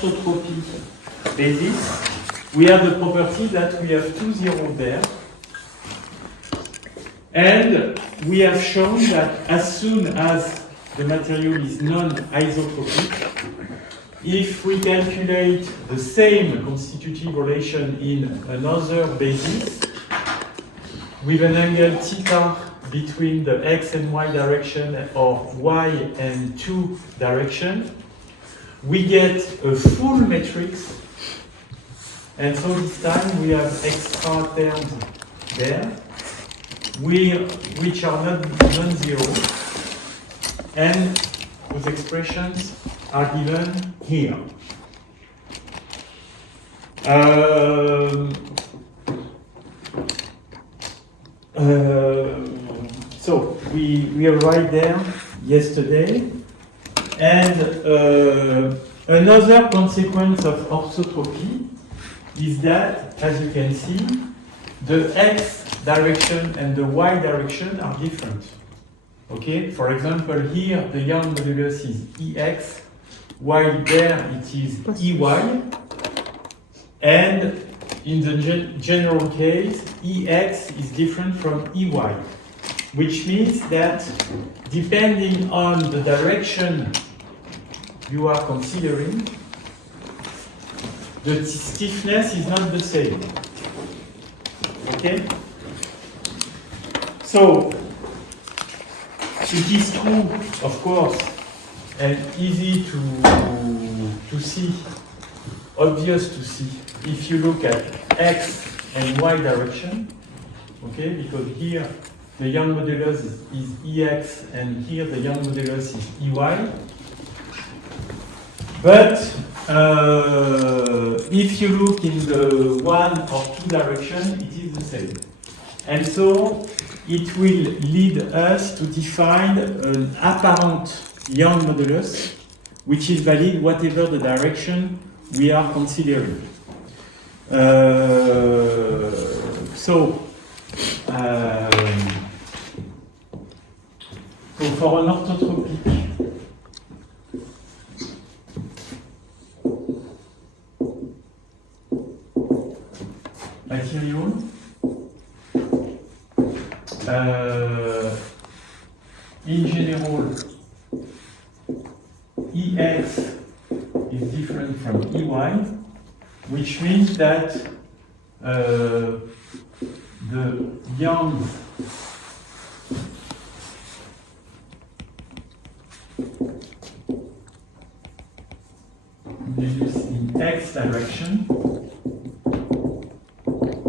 orthotropy basis, we have the property that we have 2 zeros there. And we have shown that as soon as the material is non-isotropic, if we calculate the same constitutive relation in another basis with an angle theta between the x and y direction or y and 2 direction, we get a full matrix. And so this time we have extra terms there, which are not non-zero, and those expressions are given here. So we arrived there yesterday, and another consequence of orthotropy is that, as you can see, the x direction and the y direction are different. Okay, for example, here the Young modulus is Ex, while there it is Ey, and in the general case, Ex is different from Ey, which means that depending on the direction you are considering, the stiffness is not the same. Okay? So, it is true, of course, and easy to see, obvious to see, if you look at x and y direction, okay, because here the Young modulus is Ex and here the Young modulus is Ey. But if you look in the 1 or 2 direction, it is the same. And so it will lead us to define an apparent Young modulus, which is valid whatever the direction we are considering. So for an orthotropic material, in general, Ex is different from Ey, which means that the Young modulus in x direction,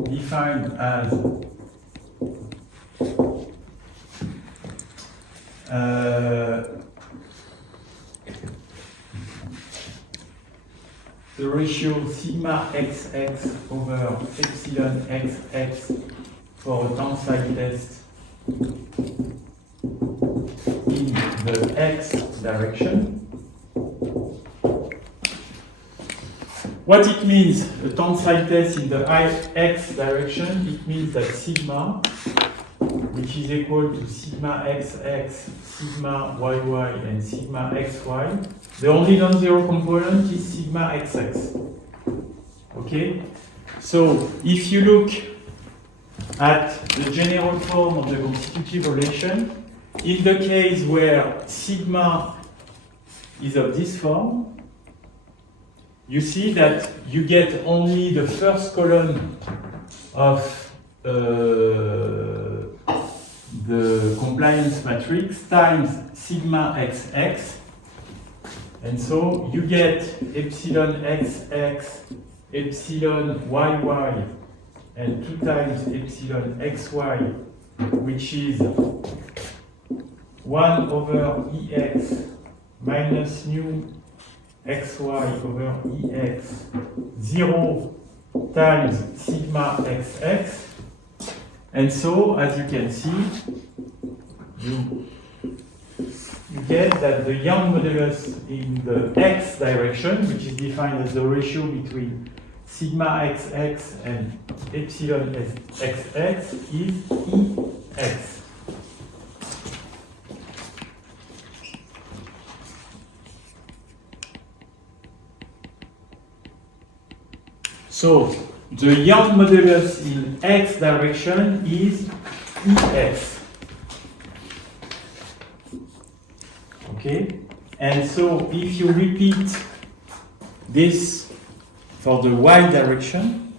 defined as the ratio sigma xx over epsilon xx for a tensile test in the x direction. What it means, a tensile test in the x direction, it means that sigma, which is equal to sigma xx, sigma yy, and sigma xy, the only non-zero component is sigma xx. Okay? So, if you look at the general form of the constitutive relation, in the case where sigma is of this form, you see that you get only the first column of the compliance matrix times sigma xx, and so you get epsilon xx, epsilon yy, and 2 times epsilon xy, which is 1 over Ex minus nu xy over Ex 0 times sigma xx. And so, as you can see, you get that the Young modulus in the x direction, which is defined as the ratio between sigma xx and epsilon xx, is Ex. So the Young modulus in x direction is Ex. Okay? And so if you repeat this for the y direction,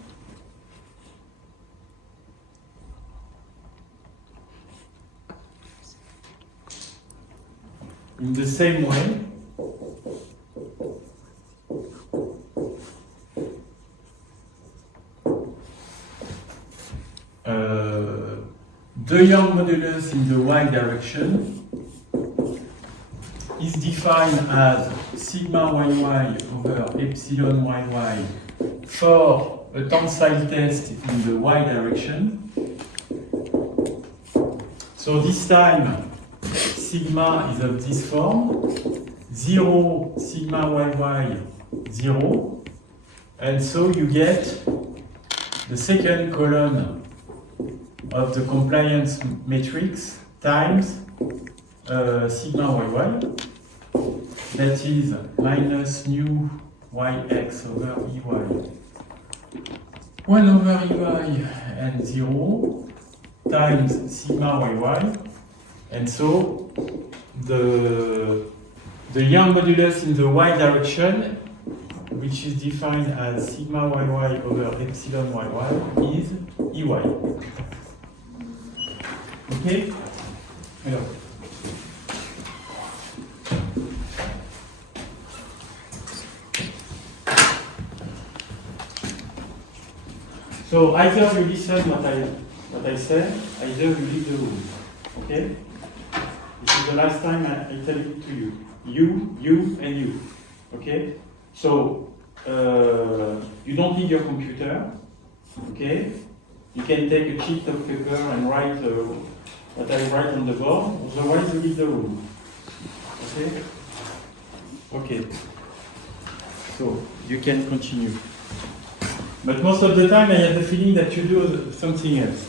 in the same way, the Young modulus in the y direction is defined as sigma yy over epsilon yy for a tensile test in the y direction. So this time sigma is of this form, 0 sigma yy 0, and so you get the second column of the compliance matrix times sigma yy, that is minus nu yx over ey. 1 over ey and 0 times sigma yy, and so the Young modulus in the y direction, which is defined as sigma yy over epsilon yy, is ey. Okay? Alors. So either you listen what I said, either you leave the room. Okay? This is the last time I tell it to you. You, and you. Okay? So you don't need your computer. Okay? You can take a sheet of paper and write what I write on the board. Otherwise, you leave the room. Okay? Okay. So you can continue. But most of the time, I have the feeling that you do something else.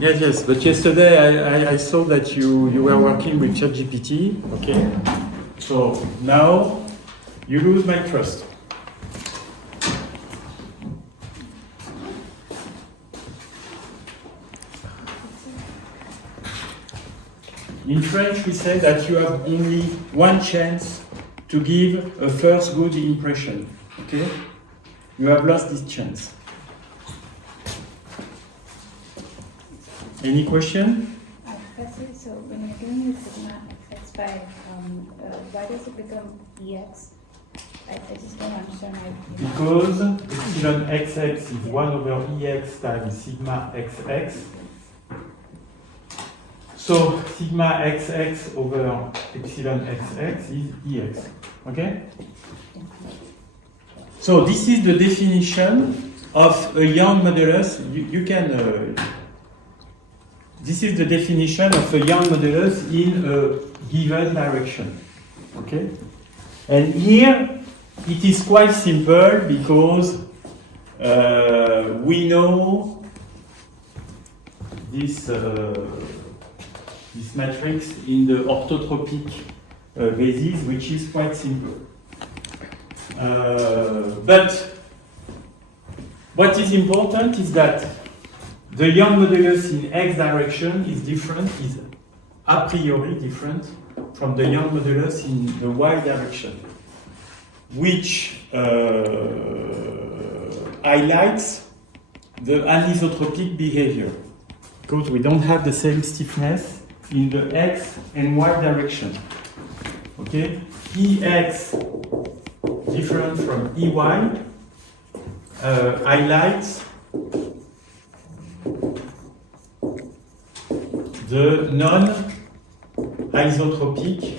Yes. But yesterday, I saw that you were working with ChatGPT. Okay. So now you lose my trust. In French, we say that you have only one chance to give a first good impression. Okay? You have lost this chance. Any question? Firstly, so when you're doing the sigma xx by why does it become ex? I just don't understand why. Because epsilon xx is 1 over ex times sigma xx. So sigma xx over epsilon xx is ex. Okay? So this is the definition of a Young modulus. You can. This is the definition of a Young modulus in a given direction. Okay? And here it is quite simple because we know this matrix in the orthotropic basis, which is quite simple. But what is important is that the Young modulus in x direction is a priori different from the Young modulus in the y direction, which highlights the anisotropic behavior, because we don't have the same stiffness in the x and y direction. Okay? Ex different from Ey highlights the non-isotropic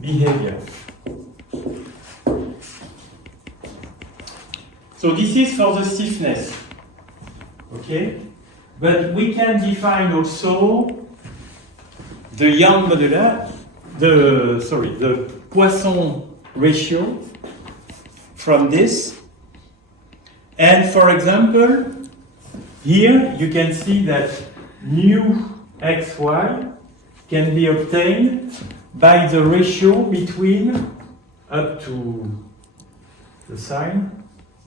behavior. So this is for the stiffness. Okay? But we can define also the Young modulus, the Poisson ratio from this. And for example, here you can see that mu xy can be obtained by the ratio between up to the sign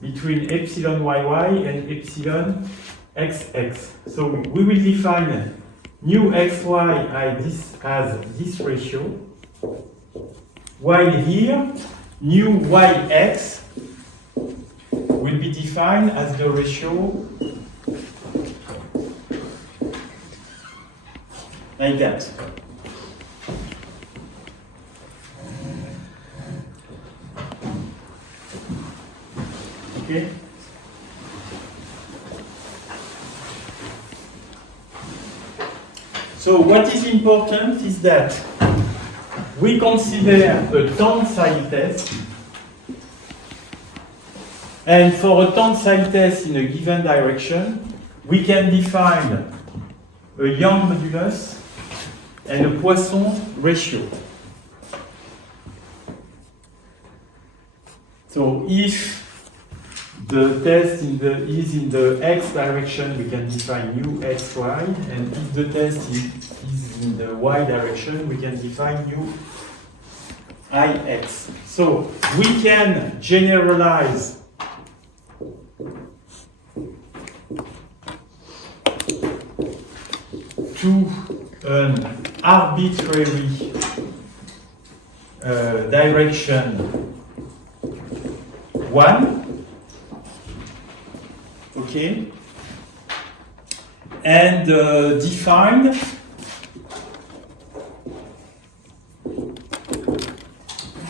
between epsilon yy and epsilon xx. So we will define new xy as this ratio, while here new yx will be defined as the ratio like that. Okay? So what is important is that we consider a tensile test, and for a tensile test in a given direction, we can define a Young modulus and a Poisson ratio. So if the test is in the x direction, we can define mu xy, and if the test is in the y direction, we can define mu ix. So we can generalize to an arbitrary direction 1. Okay, and define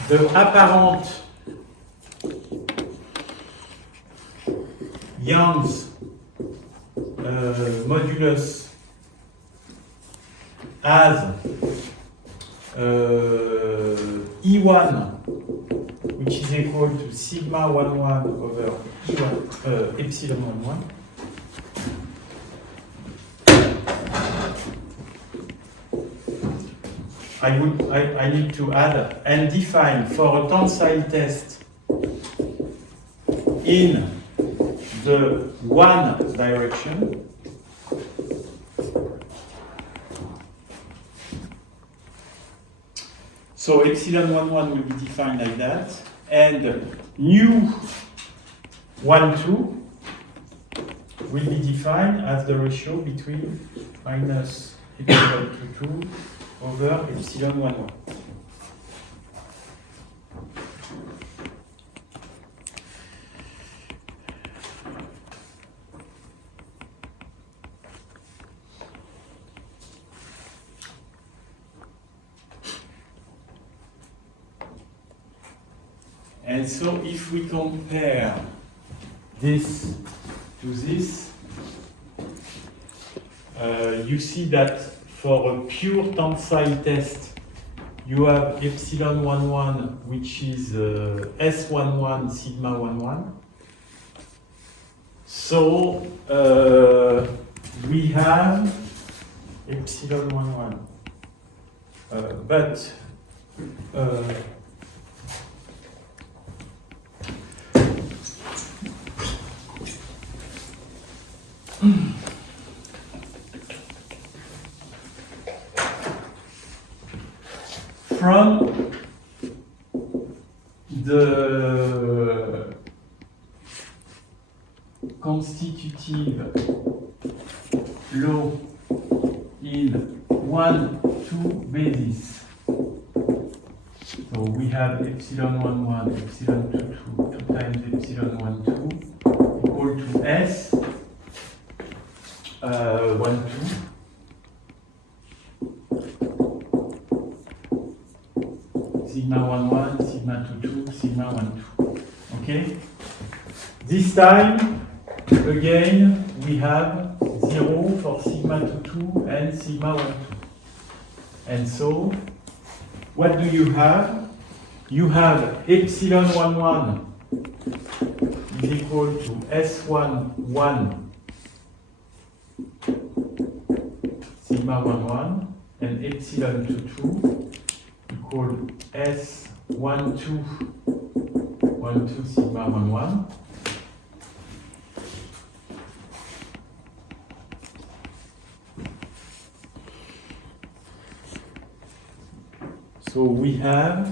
the apparent Young's modulus as E1, which is equal to sigma 11 over E1, epsilon 11. I need to add and define for a tensile test in the one direction. So epsilon 11 will be defined like that, and mu 12 will be defined as the ratio between minus epsilon 22 over epsilon 11. And so if we compare this to this, you see that for a pure tensile test, you have epsilon 11, which is S11 sigma 11. So we have epsilon 11. But from the constitutive law in 1-2 basis, so we have epsilon 11, epsilon 22, 2 times epsilon 12 equal to S 1, 2, sigma 1, 1, sigma 2, 2, sigma 1, 2. Okay? This time, again, we have 0 for sigma 2, 2 and sigma 1, 2. And so, what do you have? You have epsilon 1, 1 is equal to S1, 1 sigma 1, 1, and epsilon 2, 2 equal S1, 2, 1, 2 sigma 1, 1. So we have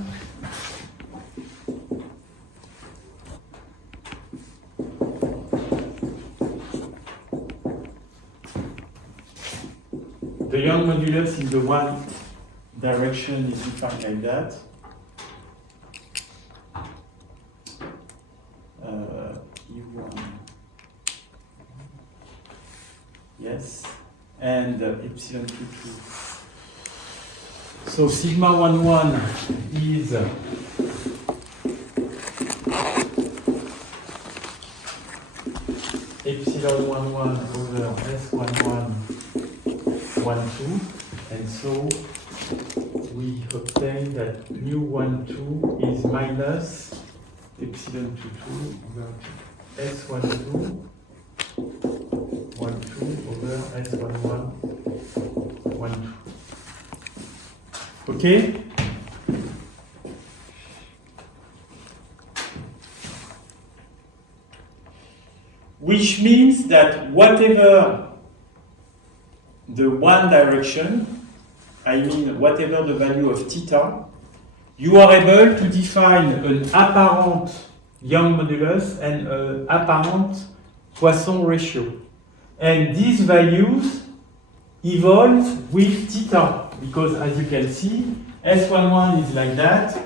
the Young modulus in the one direction is defined like that. U1. Yes, and epsilon 2, 2. So sigma 1, 1 is epsilon 1, 1 over S 1, 1, 1, 2. And so we obtain that mu 1, 2 is minus epsilon 2, 2 over S 1, 2, 1, 2 over S 1, 1, 1, 2. Okay? Which means that whatever the one direction, I mean whatever the value of theta, you are able to define an apparent Young modulus and an apparent Poisson ratio. And these values evolve with theta, because as you can see, S11 is like that.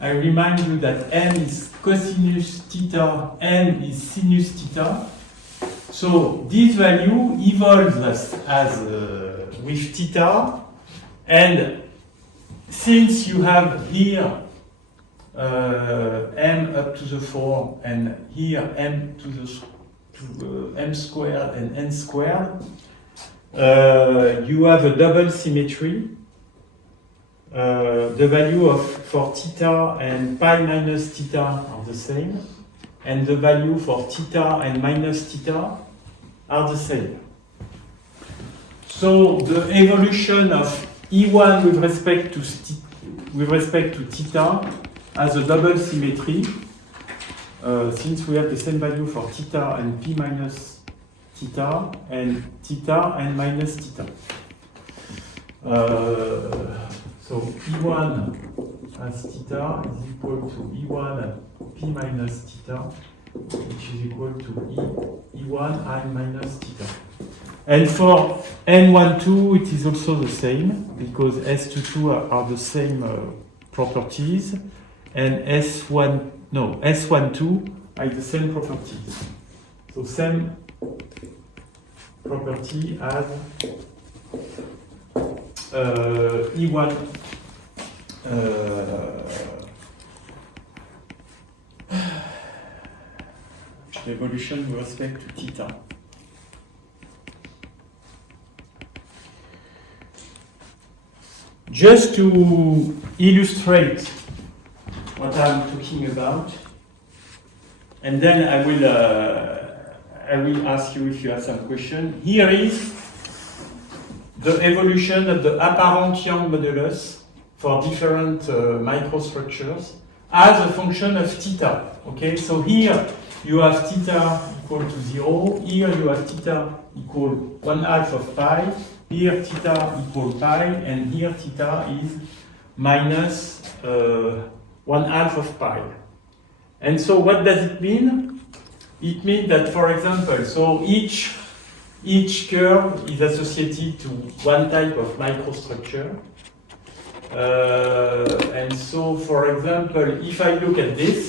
I remind you that M is cosinus theta, N is sinus theta. So this value evolves as with theta, and since you have here m up to the 4 and here m to the m squared and n squared, you have a double symmetry. The value of for theta and pi minus theta are the same, and the value for theta and minus theta are the same. So the evolution of E1 with respect to theta has a double symmetry, since we have the same value for theta and p minus theta and minus theta. So E1 as theta is equal to E1 p minus theta, which is equal to E1 I minus theta. And for N12 it is also the same, because S22 are the same properties, and S12 are the same properties. So same property as E1 evolution with respect to theta. Just to illustrate what I'm talking about, and then I will ask you if you have some question. Here is the evolution of the apparent Young modulus for different microstructures as a function of theta. Okay, so here you have theta equal to 0, here you have theta equal 1/2 of pi, here theta equal pi, and here theta is minus 1/2 of pi. And so what does it mean? It means that, for example, so each curve is associated to one type of microstructure. And so, for example, if I look at this,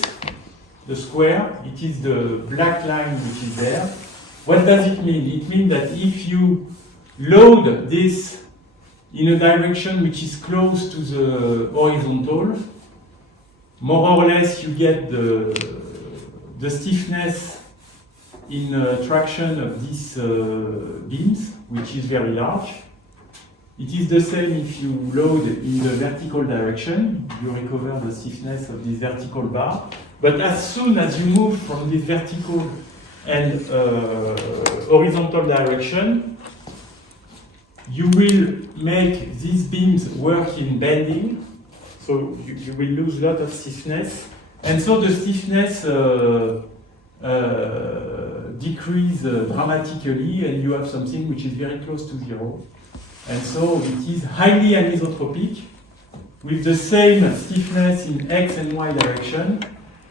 the square, it is the black line which is there. What does it mean? It means that if you load this in a direction which is close to the horizontal, more or less you get the stiffness in traction of these beams, which is very large. It is the same if you load in the vertical direction, you recover the stiffness of this vertical bar. But as soon as you move from this vertical and horizontal direction, you will make these beams work in bending, so you will lose a lot of stiffness. And so the stiffness decrease dramatically, and you have something which is very close to 0. And so it is highly anisotropic, with the same stiffness in x and y direction,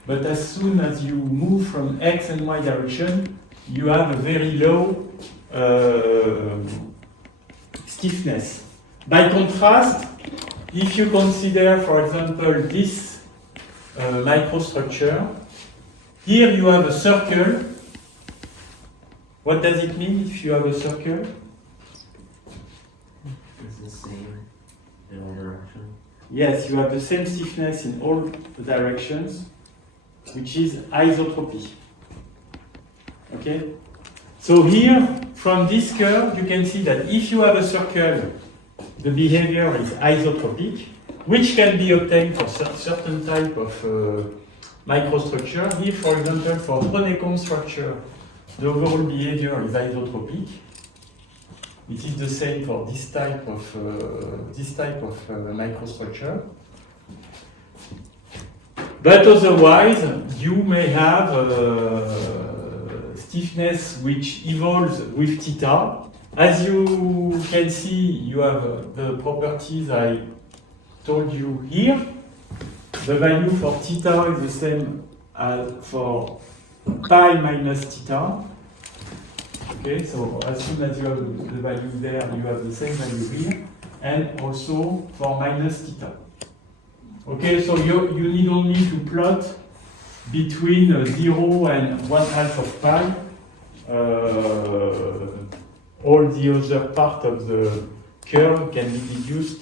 but as soon as you move from x and y direction, you have a very low stiffness. By contrast, if you consider, for example, this microstructure, here you have a circle. What does it mean if you have a circle? It's the same in all directions. Yes, you have the same stiffness in all the directions, which is isotropy. Okay? So here, from this curve, you can see that if you have a circle, the behavior is isotropic, which can be obtained for certain type of microstructure. Here, for example, for honeycomb structure, the overall behavior is isotropic. It is the same for this type of microstructure. But otherwise, you may have stiffness which evolves with theta. As you can see, you have the properties I told you here. The value for theta is the same as for pi minus theta. Okay, so as soon as you have the value there, you have the same value here, and also for minus theta. Okay, so you need only to plot between 0 and 1/2 of pi all the other part of the curve can be deduced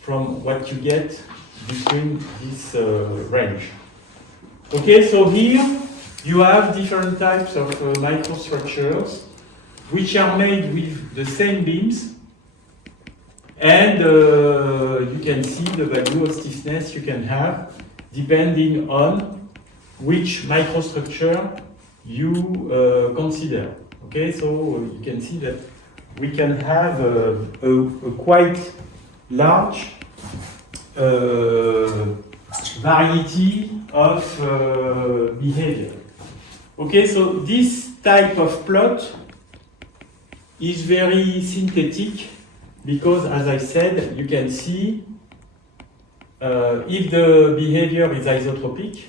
from what you get between this range. Okay, so here you have different types of microstructures which are made with the same beams, and you can see the value of stiffness you can have depending on which microstructure you consider. Okay, so you can see that we can have a quite large variety of behavior. Okay, so this type of plot is very synthetic because, as I said, you can see if the behavior is isotropic,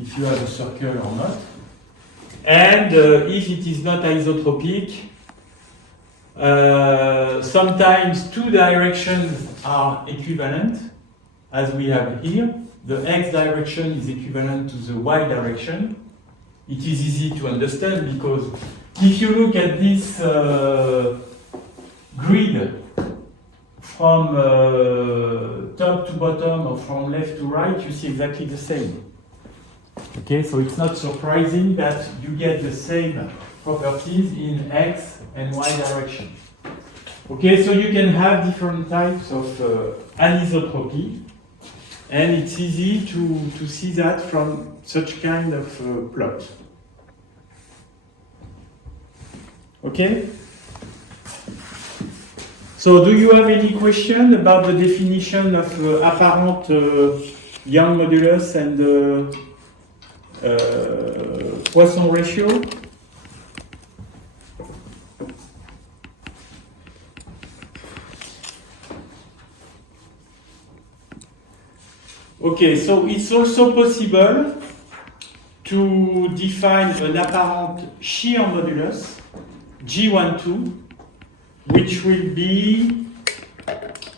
if you have a circle or not, and if it is not isotropic, sometimes two directions are equivalent, as we have here. The x direction is equivalent to the y direction. It is easy to understand because if you look at this grid from top to bottom or from left to right, you see exactly the same. Okay, so it's not surprising that you get the same properties in x and y direction. Okay, so you can have different types of anisotropy, and it's easy to see that from such kind of plot. Okay? So do you have any question about the definition of apparent Young modulus and Poisson ratio? Okay, so it's also possible to define an apparent shear modulus, G12, which will be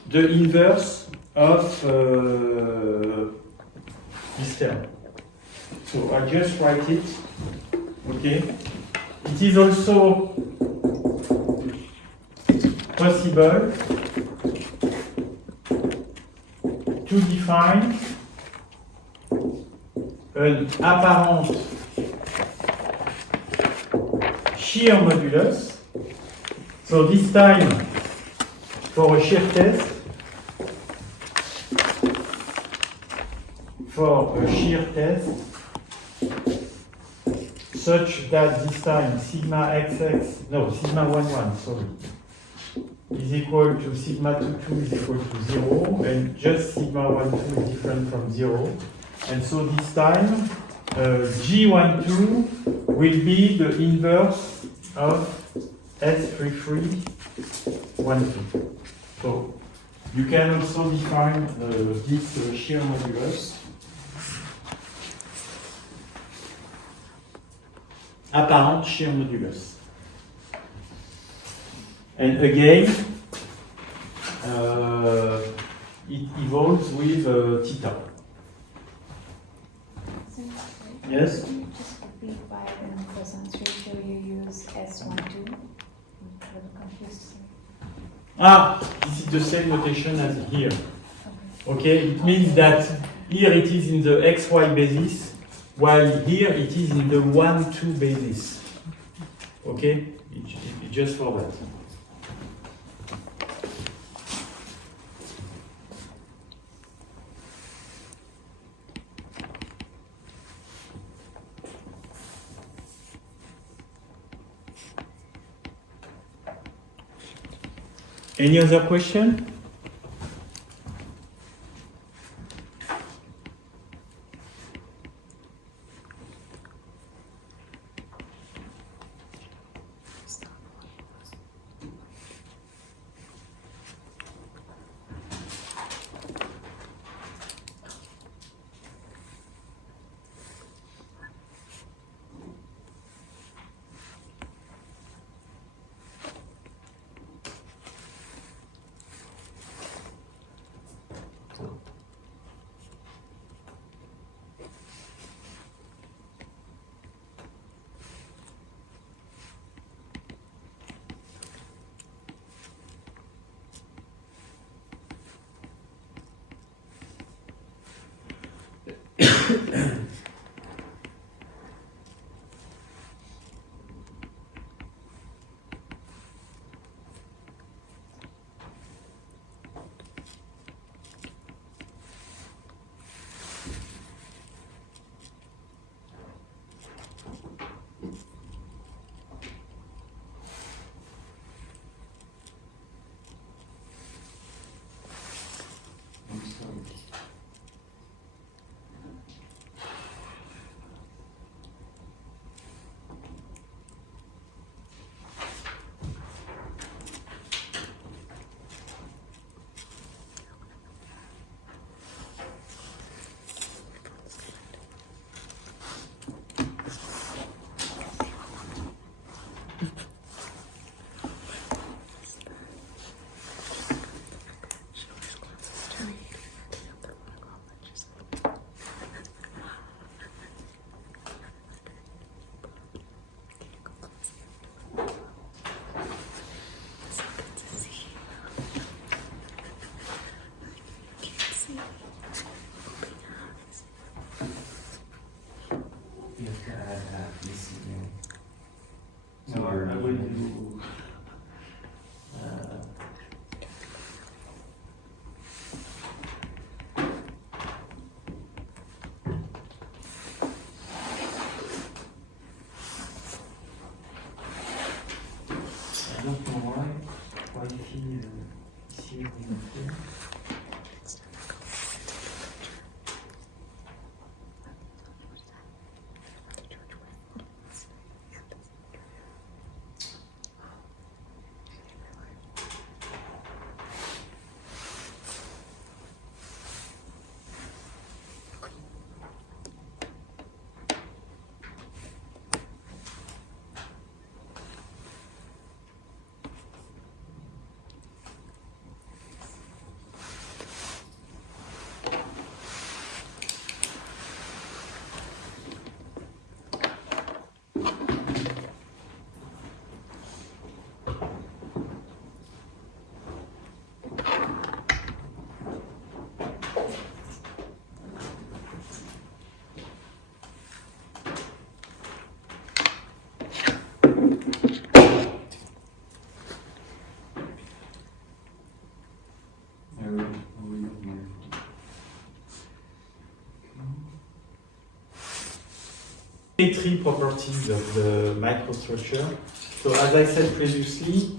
the inverse of this term. So I just write it, okay? It is also possible to define an apparent shear modulus. So this time, for a shear test, such that this time sigma xx, no, sigma 11, sorry, is equal to sigma 22 is equal to 0, and just sigma 12 is different from 0. And so this time, G12 will be the inverse of S3312. So you can also define this shear modulus, apparent shear modulus. And again, it evolves with theta. So, Yes? can you just repeat why in Poisson's ratio you use S12? I'm a little confused. Ah, this is the same notation as here. Okay. Okay, it means that here it is in the xy basis, while here it is in the 1-2 basis. Okay, it's just for that. Any other question? I'm sorry. You have to add that this evening. No, I will do. I don't know why he ici vous mettez. I will do here. Three properties of the microstructure. So as I said previously,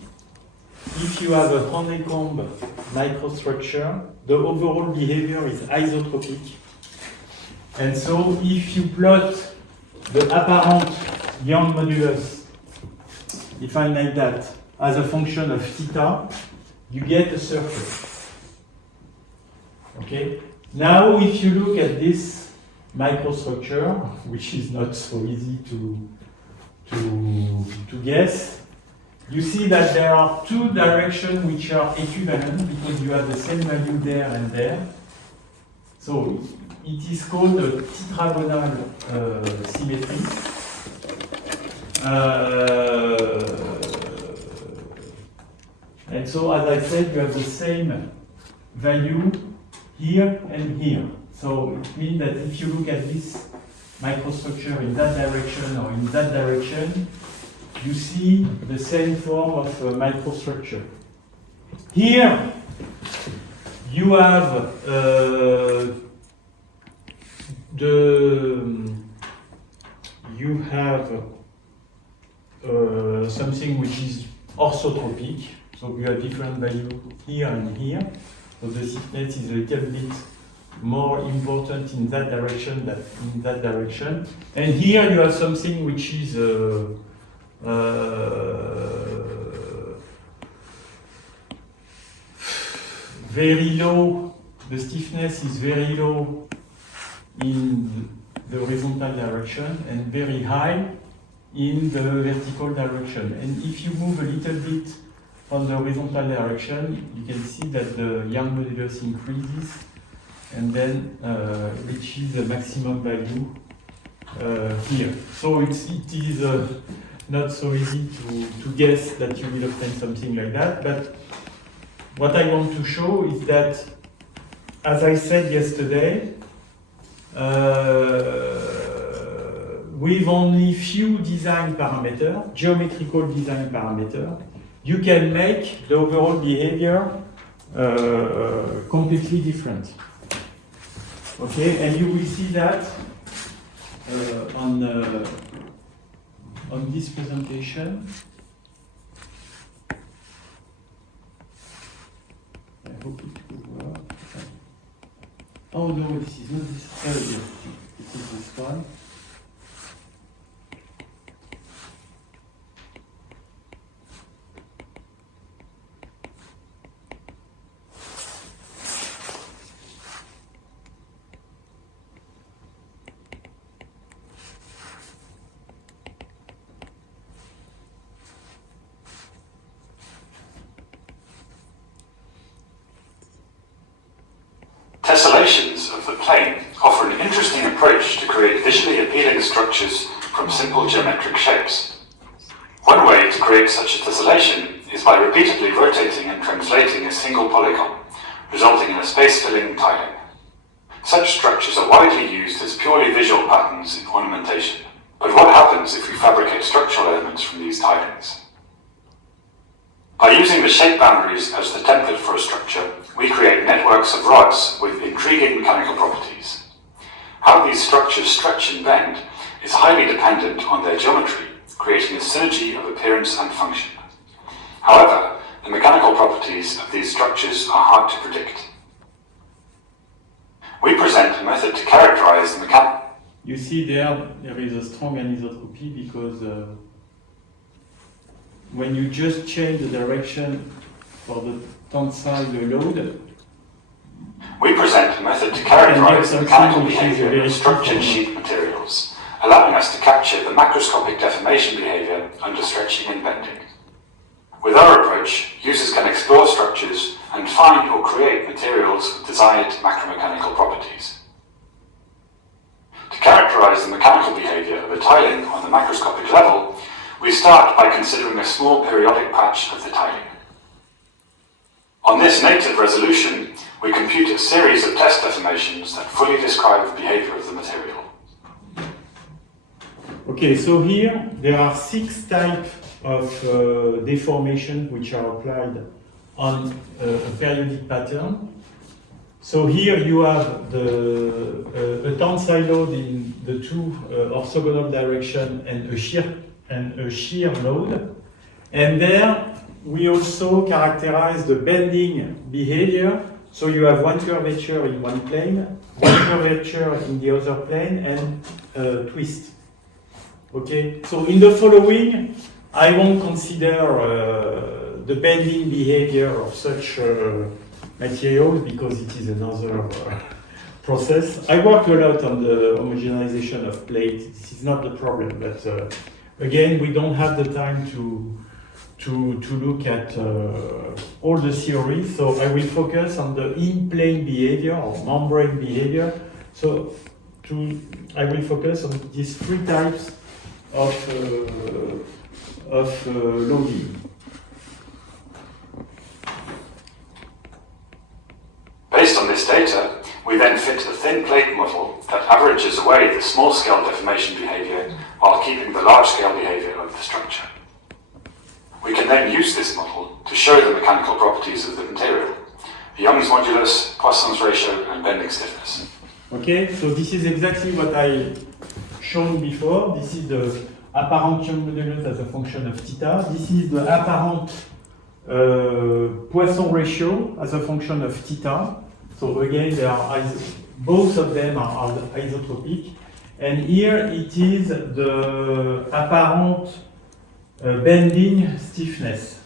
if you have a honeycomb microstructure, the overall behavior is isotropic. And so if you plot the apparent Young modulus defined like that as a function of theta, you get a circle. Okay? Now if you look at this microstructure, which is not so easy to guess, you see that there are two directions which are equivalent because you have the same value there and there. So it is called a tetragonal symmetry. And so, as I said, you have the same value here and here. So it means that if you look at this microstructure in that direction or in that direction, you see the same form of microstructure. Here, you have something which is orthotropic. So you have different value here and here. So the stiffness is a little bit more important in that direction than in that direction. And here you have something which is very low. The stiffness is very low in the horizontal direction and very high in the vertical direction. And if you move a little bit from the horizontal direction, you can see that the Young modulus increases and then reaches the maximum value here. So it is not so easy to guess that you will obtain something like that. But what I want to show is that, as I said yesterday, with only few design parameters, geometrical design parameters, you can make the overall behavior completely different. Okay, and you will see that on this presentation. I hope it will work. Oh no, this is not this. Oh yes, this is this one. Tessellations of the plane offer an interesting approach to create visually appealing structures from simple geometric shapes. One way to create such a tessellation is by repeatedly rotating and translating a single polygon, resulting in a space-filling tiling. Such structures are widely used as purely visual patterns in ornamentation. But what happens if we fabricate structural elements from these tilings? By using the shape boundaries as the template for a structure, we create networks of rods with intriguing mechanical properties. How these structures stretch and bend is highly dependent on their geometry, creating a synergy of appearance and function. However, the mechanical properties of these structures are hard to predict. We present a method to characterize the mechanical. You see there is a strong anisotropy because when you just change the direction for the tensile load, we present a method to characterize the mechanical behavior of structured sheet materials, allowing us to capture the macroscopic deformation behavior under stretching and bending. With our approach, users can explore structures and find or create materials with desired macromechanical properties. To characterize the mechanical behavior of a tiling on the macroscopic level, we start by considering a small periodic patch of the tiling. On this native resolution, we compute a series of test deformations that fully describe the behavior of the material. Okay, so here there are 6 types of deformation which are applied on a periodic pattern. So here you have a tensile load in the two orthogonal direction and a shear load. And there we also characterize the bending behavior. So you have one curvature in one plane, one curvature in the other plane, and twist. Okay, so in the following, I won't consider the bending behavior of such materials because it is another process. I work a lot on the homogenization of plates. This is not the problem, but again, we don't have the time to to look at all the theories. So I will focus on the in-plane behavior or membrane behavior. So I will focus on these three types of loading. Based on this data, we then fit a thin plate model that averages away the small-scale deformation behavior while keeping the large-scale behavior of the structure. We can then use this model to show the mechanical properties of the material, the Young's modulus, Poisson's ratio, and bending stiffness. Okay, so this is exactly what I shown before. This is the apparent Young modulus as a function of theta. This is the apparent Poisson ratio as a function of theta. So again, both of them are isotropic. And here it is the apparent bending stiffness.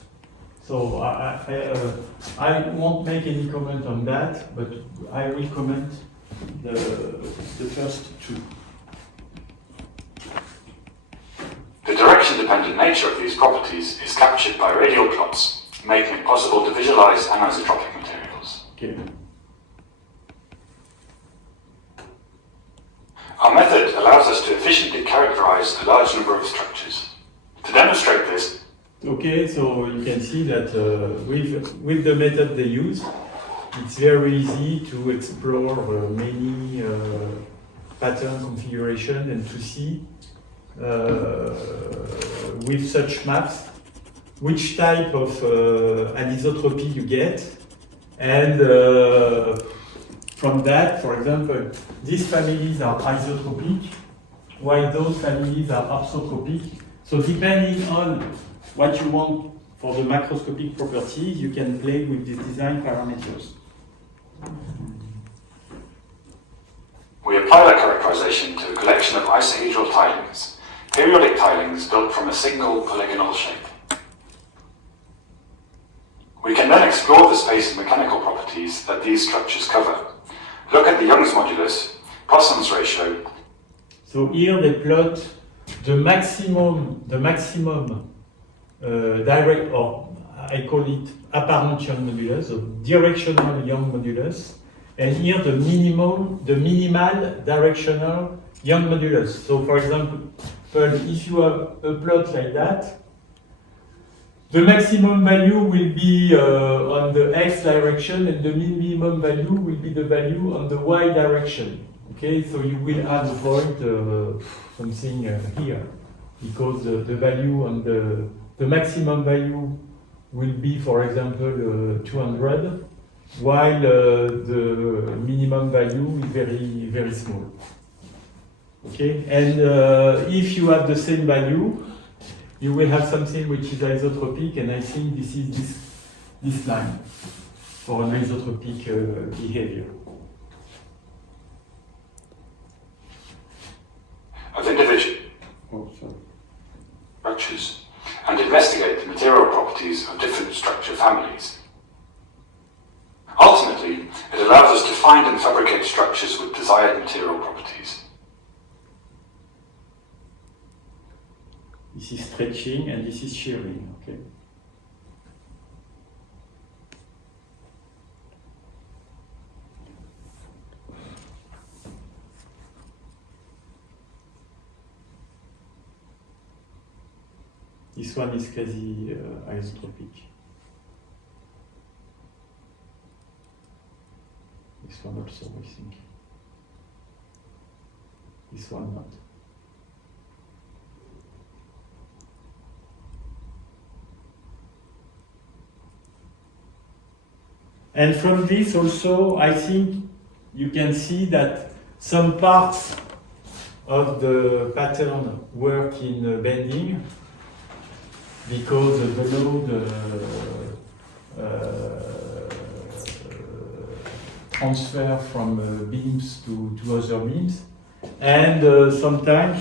So I won't make any comment on that, but I will comment the first two. The direction-dependent nature of these properties is captured by radial plots, making it possible to visualize anisotropic materials. Okay. Our method allows us to efficiently characterize a large number of structures. To demonstrate this, Okay, so you can see that with the method they use, it's very easy to explore many pattern configuration and to see with such maps which type of anisotropy you get, and from that, for example, these families are isotropic while those families are orthotropic. So depending on what you want for the macroscopic properties, you can play with these design parameters. we apply that characterization to a collection of isohedral tilings, periodic tilings built from a single polygonal shape. We can then explore the space and mechanical properties that these structures cover. Look at the Young's modulus, Poisson's ratio. So here they plot the maximum direct, or I call it apparent Young modulus, so directional Young modulus, and here the minimal directional Young modulus. So for example, if you have a plot like that, the maximum value will be on the x direction, and the minimum value will be the value on the y direction. Okay, so you will have a point something here, because the value on the maximum value will be, for example, 200, while the minimum value is very, very small. Okay, and if you have the same value, you will have something which is isotropic, and I think this is this line for an isotropic behavior. Of individual structures and investigate the material properties of different structure families. Ultimately, it allows us to find and fabricate structures with desired material properties. This is stretching and this is shearing, okay? This one is quasi isotropic. This one also, I think. This one not. And from this also, I think you can see that some parts of the pattern work in bending, because the load transfer from beams to other beams. And sometimes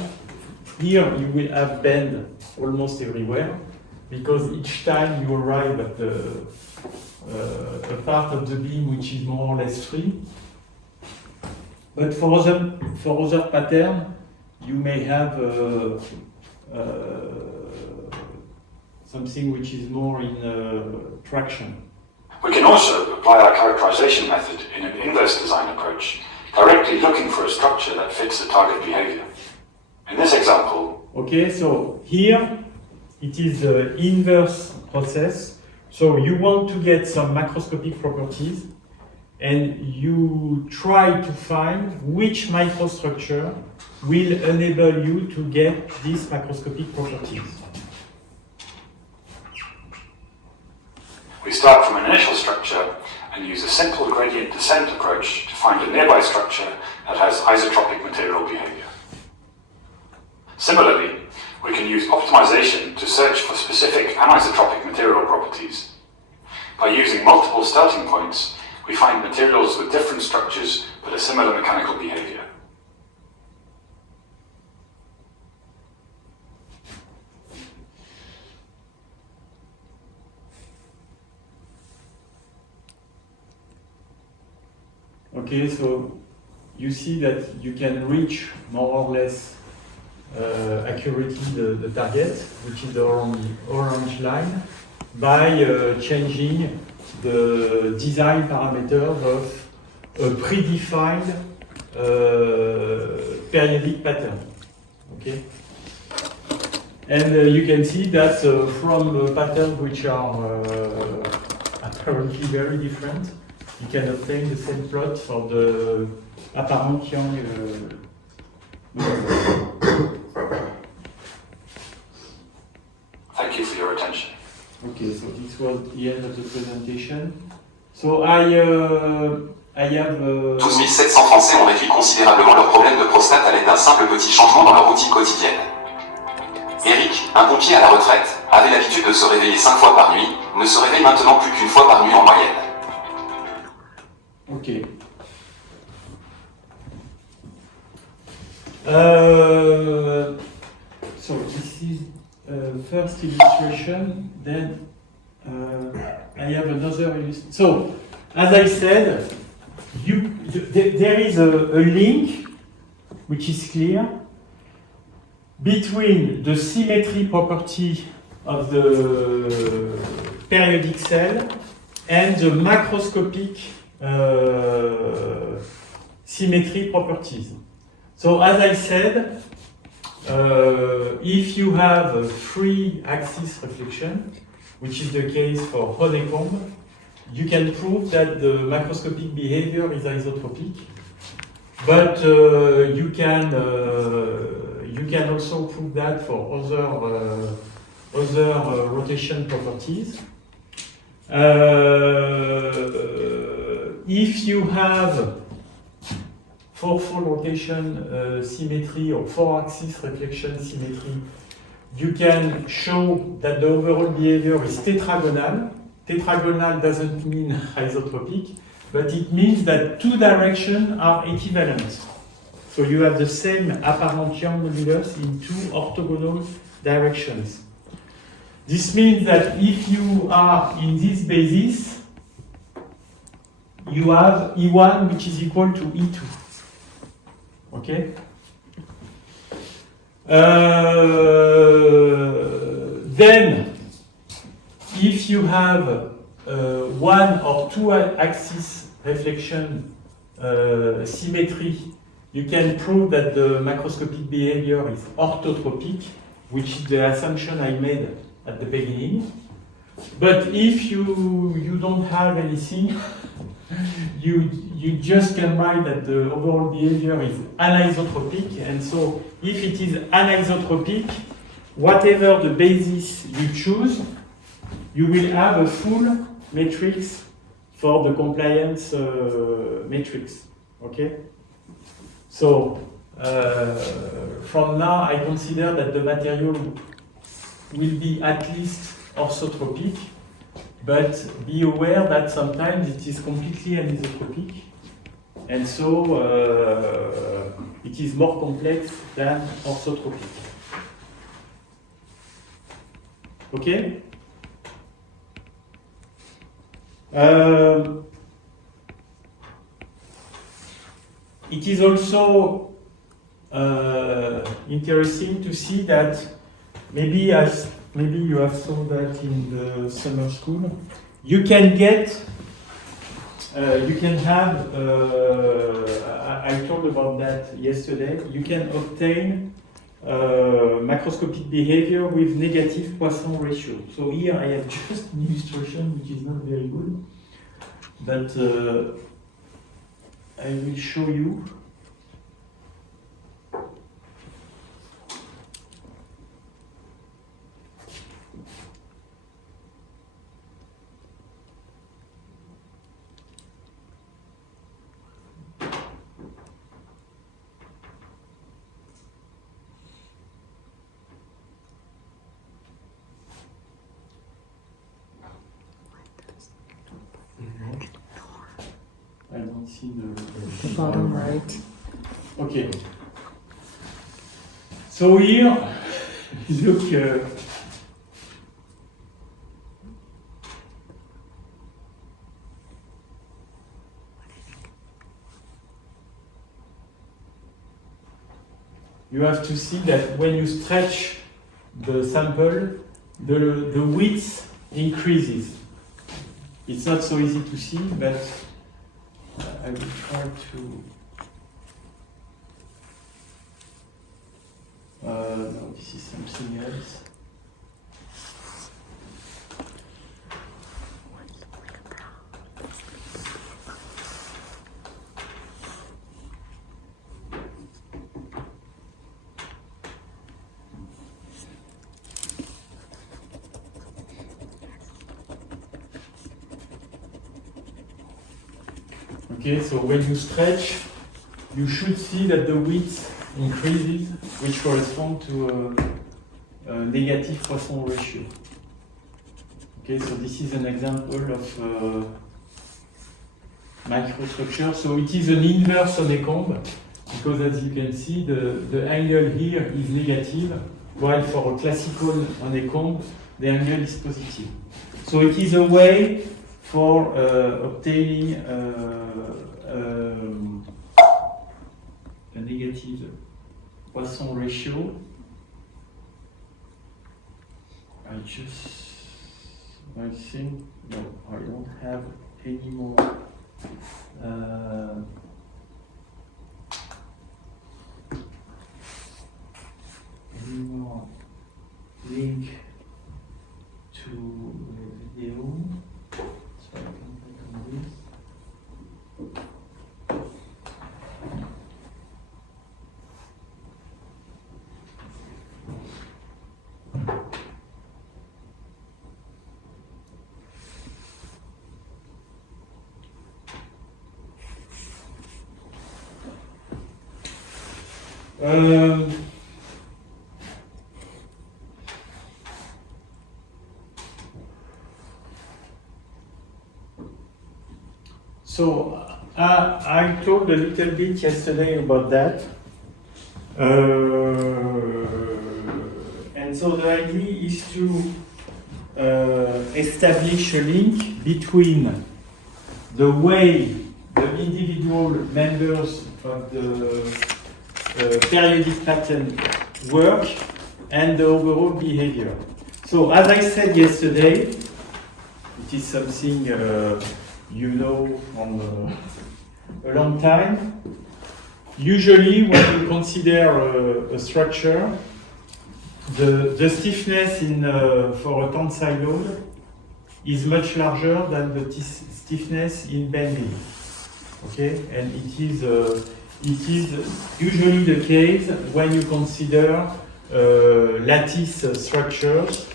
here you will have bend almost everywhere, because each time you arrive at a part of the beam which is more or less free. But for other pattern, you may have something which is more in traction. We can also apply our characterization method in an inverse design approach, directly looking for a structure that fits the target behavior. In this example, Okay, so here it is the inverse process. So you want to get some macroscopic properties and you try to find which microstructure will enable you to get these macroscopic properties. we start from an initial structure and use a simple gradient descent approach to find a nearby structure that has isotropic material behavior. Similarly, we can use optimization to search for specific anisotropic material properties. By using multiple starting points, we find materials with different structures but a similar mechanical behavior. Okay, so you see that you can reach more or less accurately the target, which is the orange line, by changing the design parameters of a predefined periodic pattern. Okay, and you can see that from patterns which are apparently very different, you can obtain the same plot for the apparent Young Thank you for your attention. Okay, so this was the end of the presentation. So I have 12 700 Français ont réduit considérablement leurs problèmes de prostate à l'aide d'un simple petit changement dans leur routine quotidienne. Eric, un pompier à la retraite, avait l'habitude de se réveiller 5 fois par nuit, ne se réveille maintenant plus qu'une fois par nuit en moyenne. Okay. So this is first illustration. Then I have another illustration. So, as I said, there is a link which is clear between the symmetry property of the periodic cell and the macroscopic symmetry properties. So as I said, if you have a free axis reflection, which is the case for honeycomb, you can prove that the macroscopic behavior is isotropic, but you can also prove that for other rotation properties. If you have four-fold rotation symmetry or four-axis reflection symmetry, you can show that the overall behavior is tetragonal. Tetragonal doesn't mean isotropic, but it means that two directions are equivalent. So you have the same apparent Young modulus in two orthogonal directions. This means that if you are in this basis, you have E1 which is equal to E2. Okay? Then, if you have one or two axis reflection symmetry, you can prove that the macroscopic behavior is orthotropic, which is the assumption I made at the beginning. But if you don't have anything, you just can write that the overall behavior is anisotropic, and so if it is anisotropic, whatever the basis you choose, you will have a full matrix for the compliance matrix. Okay? So from now, I consider that the material will be at least orthotropic, but be aware that sometimes it is completely anisotropic, and so it is more complex than orthotropic. Okay? It is also interesting to see that maybe as maybe you have saw that in the summer school. You can get, you can have, I told about that yesterday, you can obtain macroscopic behavior with negative Poisson ratio. So here I have just an illustration which is not very good, but I will show you. I don't see the Bottom right. Okay. So here, look. You have to see that when you stretch the sample, the width increases. It's not so easy to see, but I will try to. No, this is something else. Okay, so when you stretch, you should see that the width increases, which corresponds to a negative Poisson ratio. Okay, so this is an example of microstructure. So it is an inverse honeycomb, because as you can see, the angle here is negative, while for a classical honeycomb, the angle is positive. So it is a way for obtaining a negative Poisson ratio. I think, no, I don't have any more link to the video. So I can click on this. So I talked a little bit yesterday about that, and so the idea is to establish a link between the way the individual members of the periodic pattern work and the overall behavior. So as I said yesterday, it is something you know from a long time. Usually when you consider a structure, the stiffness in for a tensile load is much larger than the stiffness in bending. Okay, and it is usually the case when you consider lattice structures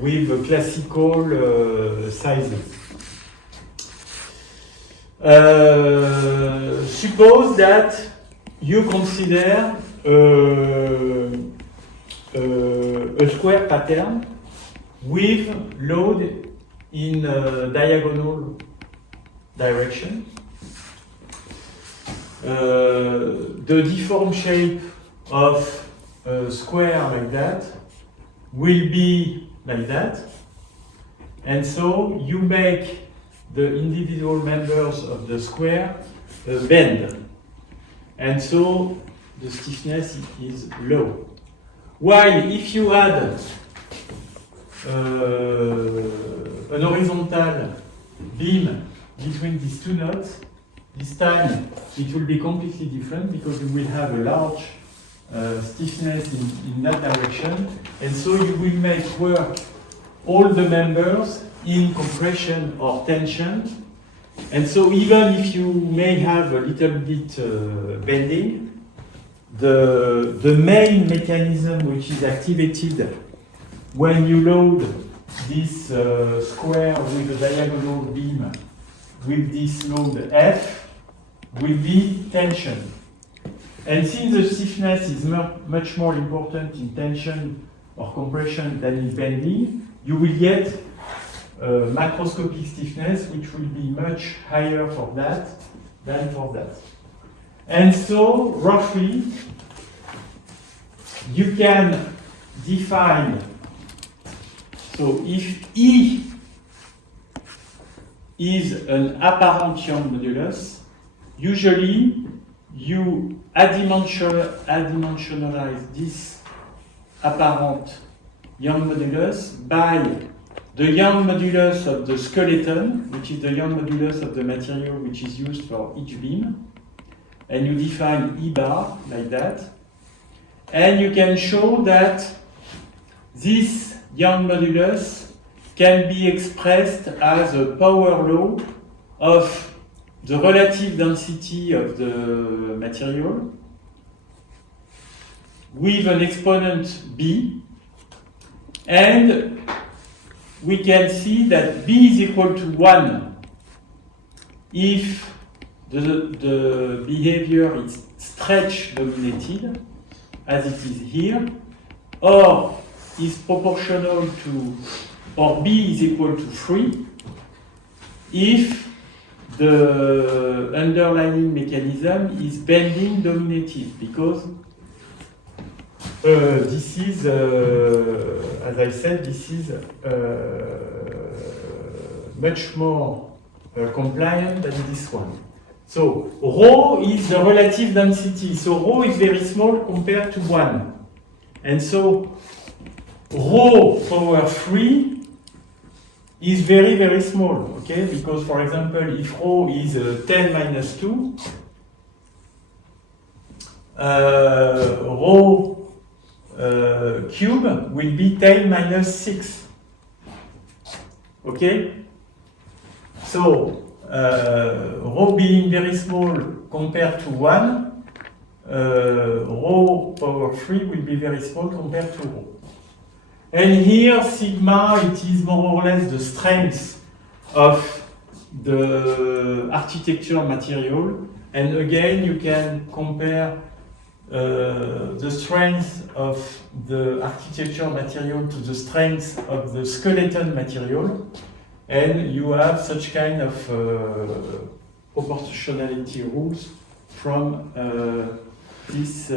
with classical sizes. Suppose that you consider a square pattern with load in diagonal direction. The deformed shape of a square like that will be like that, and so you make the individual members of the square bend, and so the stiffness is low. While if you add an horizontal beam between these two nodes, this time it will be completely different because you will have a large stiffness in that direction, and so you will make work all the members in compression or tension. And so even if you may have a little bit bending, the main mechanism which is activated when you load this square with a diagonal beam with this load F will be tension. And since the stiffness is much more important in tension or compression than in bending, you will get macroscopic stiffness which will be much higher for that than for that. And so, roughly, you can define, so if E is an apparent Young modulus, usually you adimensionalize this apparent Young modulus by the Young modulus of the skeleton, which is the Young modulus of the material which is used for each beam, and you define E bar like that, and you can show that this Young modulus can be expressed as a power law of the relative density of the material with an exponent B, and we can see that B is equal to 1 if the behavior is stretch dominated, as it is here, or is proportional to, or B is equal to 3 if the underlying mechanism is bending dominated, because this is, as I said, this is much more compliant than this one. So rho is the relative density. So rho is very small compared to 1. And so rho power 3 is very, very small, okay? Because, for example, if rho is 10 minus 2, rho cube will be 10 minus 6. Okay? So, rho being very small compared to 1, rho power 3 will be very small compared to rho. And here, sigma, it is more or less the strength of the architecture material. And again, you can compare the strength of the architecture material to the strength of the skeleton material, and you have such kind of proportionality rules from this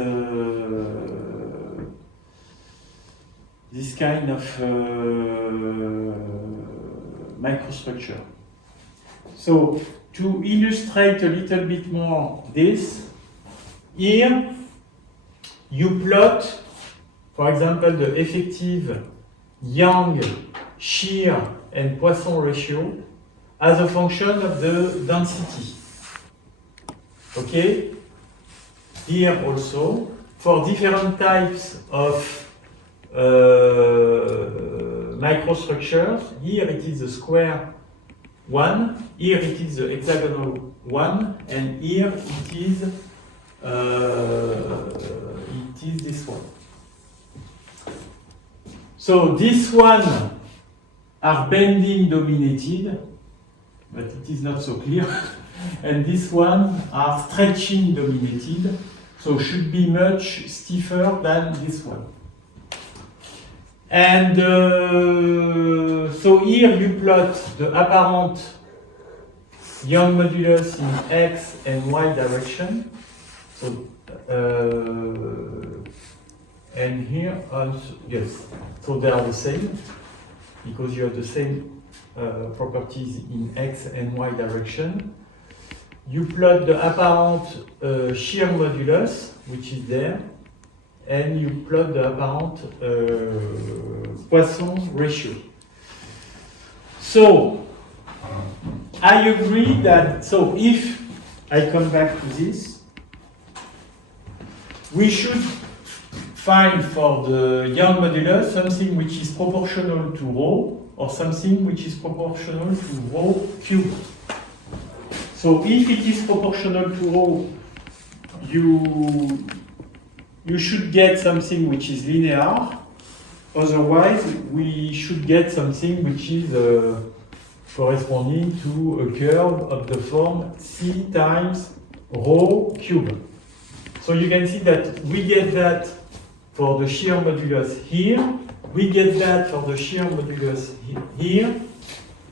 kind of microstructure. So to illustrate a little bit more this, here you plot, for example, the effective Young, shear, and Poisson ratio as a function of the density. Okay? Here also, for different types of microstructures, here it is the square one, here it is the hexagonal one, and here it is this one. So this one are bending dominated, but it is not so clear. And this one are stretching dominated, so should be much stiffer than this one. And so here you plot the apparent Young modulus in X and Y direction. So and here also, yes, so they are the same because you have the same properties in X and Y direction. You plot the apparent shear modulus, which is there, and you plot the apparent Poisson ratio. So, I agree that, so if I come back to this, we should find for the Young modulus something which is proportional to rho, or something which is proportional to rho cubed. So if it is proportional to rho, you should get something which is linear. Otherwise, we should get something which is corresponding to a curve of the form C times rho cube. So you can see that we get that for the shear modulus here, we get that for the shear modulus here,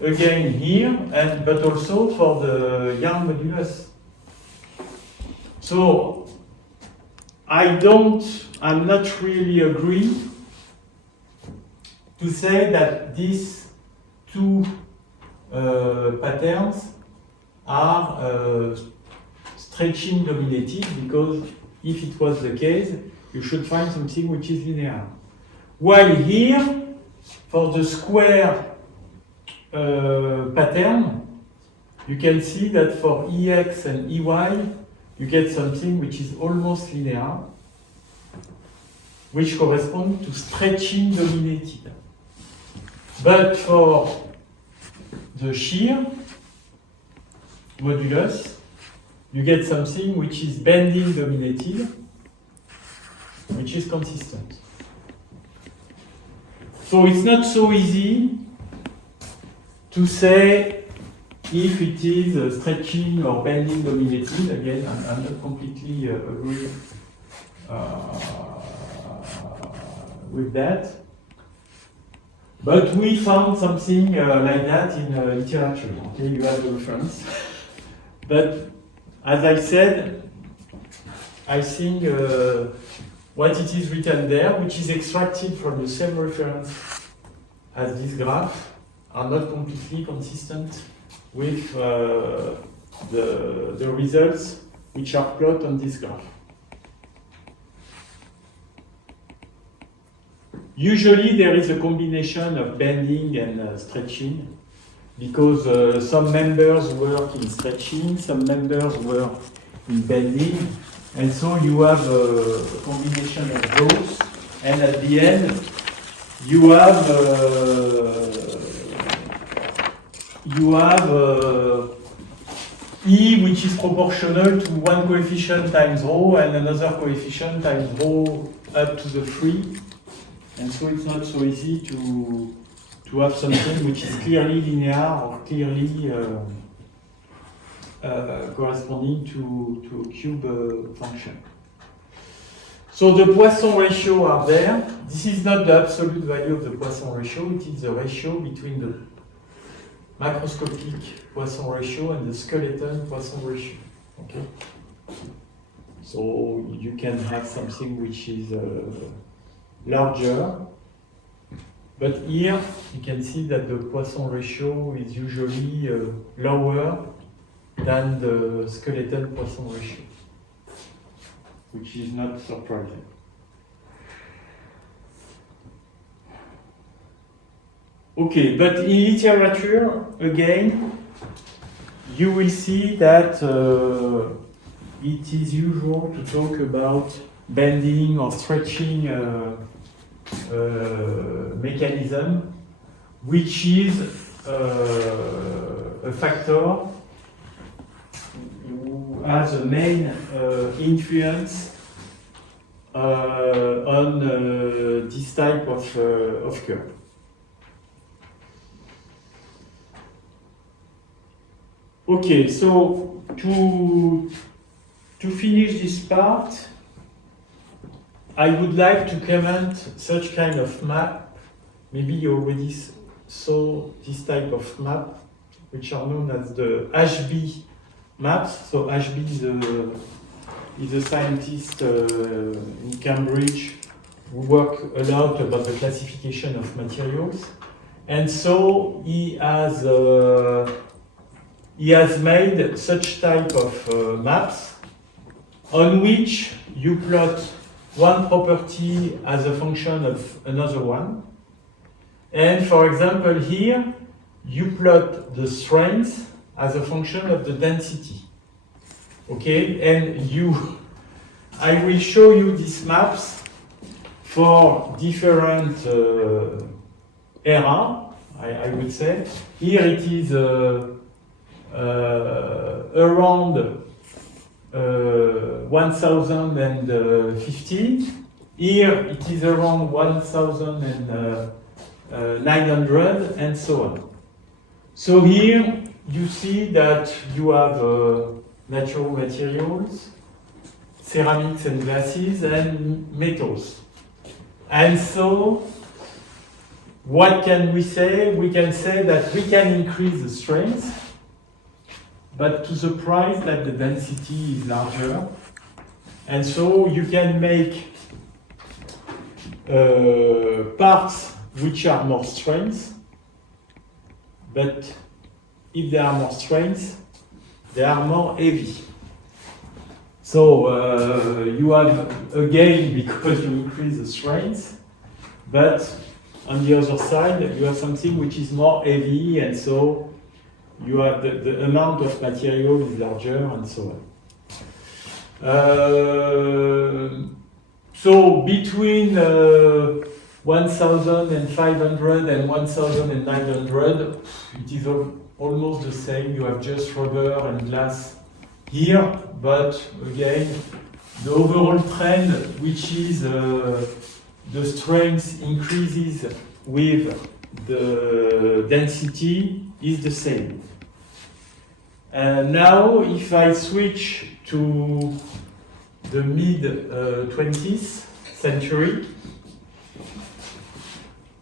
again here, and but also for the Young modulus. So I'm not really agree to say that these two patterns are stretching dominated, because if it was the case, you should find something which is linear. While here, for the square pattern, you can see that for EX and EY, you get something which is almost linear, which corresponds to stretching dominated. But for the shear modulus, you get something which is bending dominated, which is consistent. So it's not so easy to say if it is stretching or bending dominated. Again, I'm not completely agree with that. But we found something like that in literature. Okay, you have the reference. But as I said, I think what it is written there, which is extracted from the same reference as this graph, are not completely consistent with the results which are plotted on this graph. Usually there is a combination of bending and stretching, because some members work in stretching, some members work in bending, and so you have a combination of those, and at the end you have E, which is proportional to one coefficient times rho and another coefficient times rho up to the 3. And so it's not so easy to have something which is clearly linear or clearly corresponding to a cube function. So the Poisson ratio are there. This is not the absolute value of the Poisson ratio, it is the ratio between the macroscopic Poisson ratio and the skeleton Poisson ratio. Okay? So you can have something which is larger, but here you can see that the Poisson ratio is usually lower than the skeleton Poisson ratio, which is not surprising. Okay, but in literature, again, you will see that it is usual to talk about bending or stretching mechanism, which is a factor who has a main influence on this type of curve. Okay, so to finish this part, I would like to comment such kind of map. Maybe you already saw this type of map, which are known as the HB maps. So HB is a scientist in Cambridge who work a lot about the classification of materials. And so he has made such type of maps on which you plot one property as a function of another one. And for example, here you plot the strength as a function of the density. Okay, and I will show you these maps for different era, I would say. Here it is around 1050. Here it is around 1900 and so on. So here you see that you have natural materials, ceramics and glasses, and metals. And so what can we say? We can say that we can increase the strength, but to the price that the density is larger. And so you can make parts which are more strength, but if they are more strength, they are more heavy. So you have a gain because you increase the strength, but on the other side, you have something which is more heavy, and so you have the amount of material is larger, and so on. So between 1,500 and 1,900, it is almost the same. You have just rubber and glass here, but again, the overall trend, which is the strength increases with the density, is the same. And now, if I switch to the mid-20th century,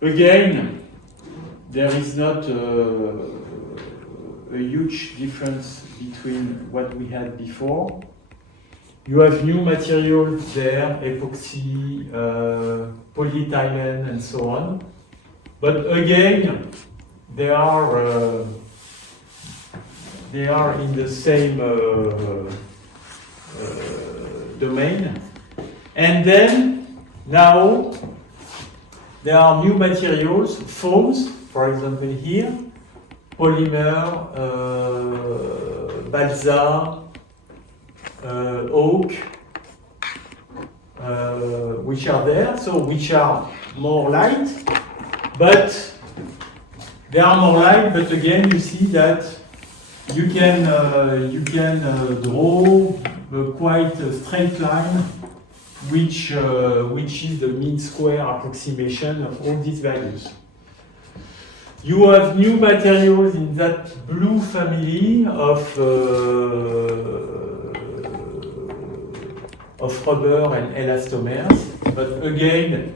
again, there is not a huge difference between what we had before. You have new materials there, epoxy, polyethylene, and so on. But again, they are in the same domain. And then, now, there are new materials, foams, for example here, polymer, balsa, oak, which are there, so which are more light, but they are more light, but again you see that you can draw quite a straight line, which is the mean square approximation of all these values. You have new materials in that blue family of rubber and elastomers, but again,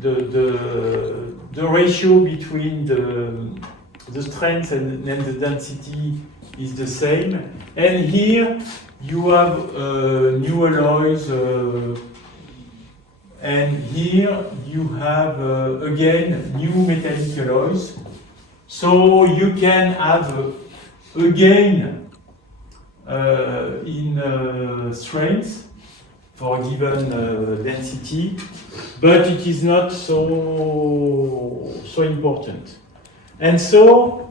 the ratio between the strength and the density is the same. And here you have new alloys, and here you have again new metallic alloys. So you can have a gain in strength for a given density, but it is not so important. And so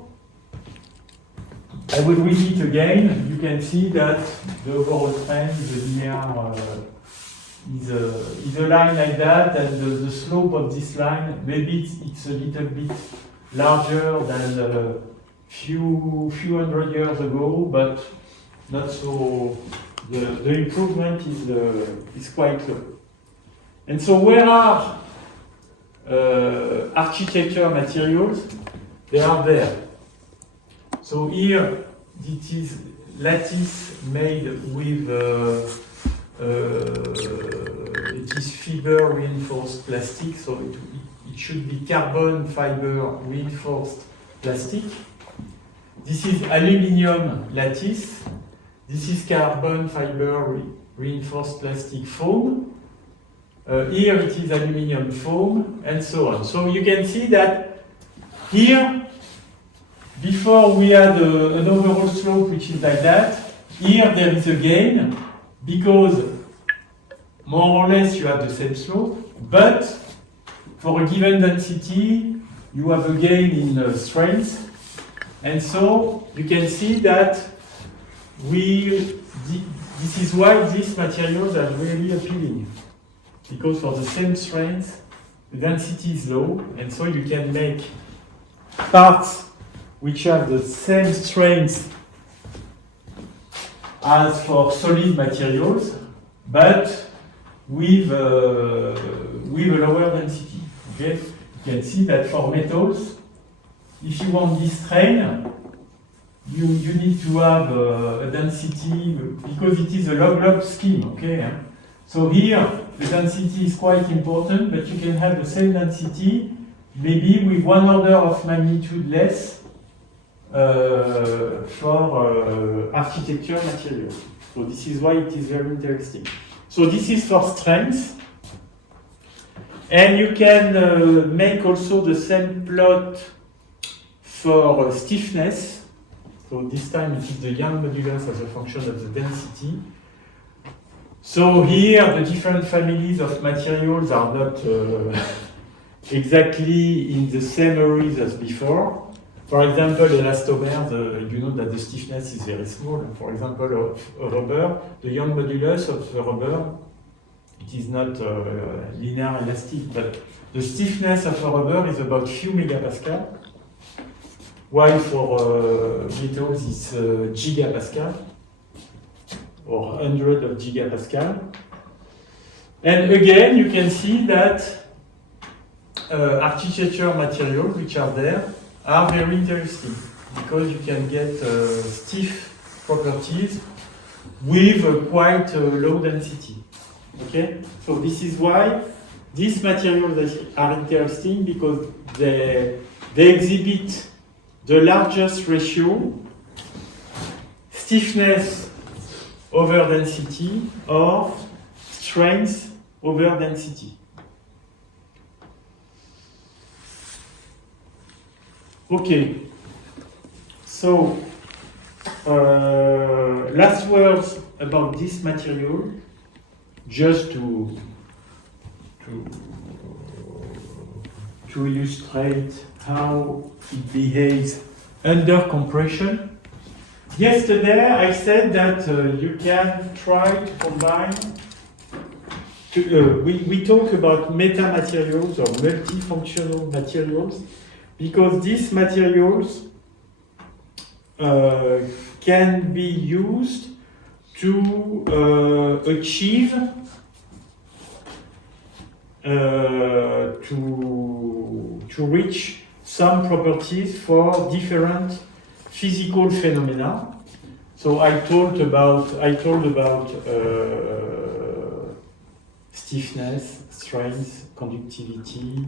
I will read it again. You can see that the overall trend is a line like that, and the slope of this line, maybe it's a little bit larger than a few hundred years ago, but not so. The improvement is quite low. And so where are architecture materials? They are there. So here it is lattice made with it is fiber reinforced plastic, so it should be carbon fiber reinforced plastic. This is aluminium lattice. This is carbon fiber reinforced plastic foam. Here it is aluminium foam, and so on. So you can see that here, before we had an overall slope which is like that, here there is a gain, because more or less you have the same slope, but for a given density, you have a gain in strength. And so you can see that this is why these materials are really appealing. Because for the same strength, the density is low, and so you can make parts which have the same strength as for solid materials, but with a lower density. Okay? You can see that for metals, if you want this strain, you need to have a density, because it is a log-log scheme, okay? So here, the density is quite important, but you can have the same density, maybe with 1 order of magnitude less for architecture materials. So this is why it is very interesting. So this is for strength. And you can make also the same plot for stiffness. So this time it is the Young modulus as a function of the density. So here the different families of materials are not exactly in the same areas as before. For example, elastomers, you know that the stiffness is very small. For example, of a rubber, the Young modulus of the rubber, it is not linear elastic, but the stiffness of a rubber is about few megapascal, while for metals it's gigapascal, or 100 of gigapascal. And again, you can see that architecture materials which are there are very interesting, because you can get stiff properties with a quite low density. Okay, so this is why these materials are interesting, because they exhibit the largest ratio, stiffness over density, or strength over density. Okay, so last words about this material, just to illustrate how it behaves under compression. Yesterday I said that you can try to combine, we talk about metamaterials or multifunctional materials, because these materials can be used to achieve to reach some properties for different physical phenomena. So I told about stiffness, strength, conductivity,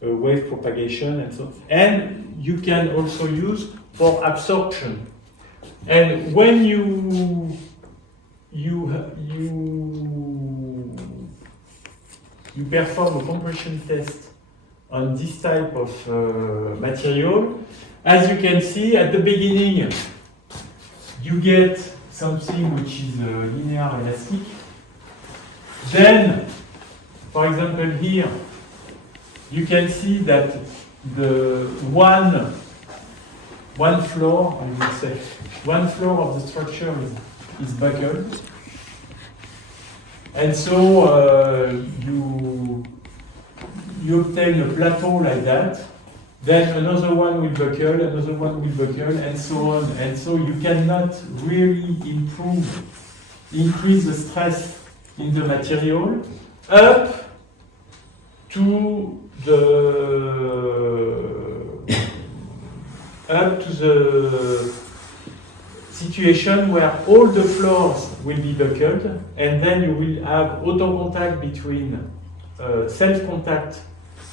wave propagation, and so on. And you can also use for absorption. And when you perform a compression test on this type of material, as you can see at the beginning, you get something which is linear elastic. Then, for example, here, you can see that the one floor, I would say, one floor of the structure is buckled. And so you obtain a plateau like that, then another one will buckle, another one will buckle, and so on. And so you cannot really increase the stress in the material up to the situation where all the floors will be buckled, and then you will have auto contact between self-contact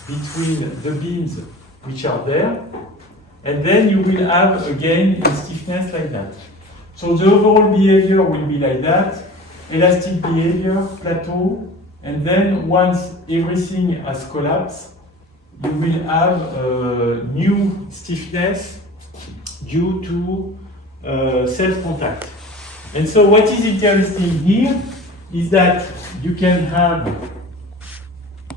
between the beams which are there, and then you will have again a stiffness like that. So the overall behavior will be like that, elastic behavior, plateau, and then once everything has collapsed, you will have a new stiffness due to self-contact. And so what is interesting here is that you can have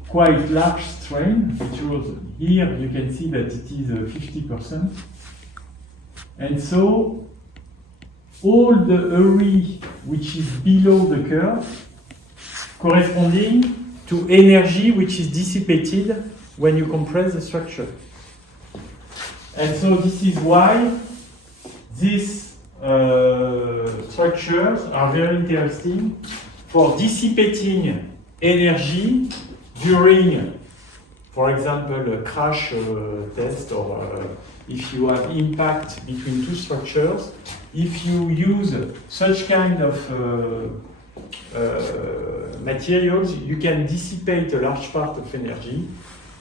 quite large strain, which was here you can see that it is 50%. And so all the area which is below the curve corresponding to energy which is dissipated when you compress the structure. And so this is why these structures are very interesting for dissipating energy during, for example, a crash test, or if you have impact between two structures. If you use such kind of materials, you can dissipate a large part of energy,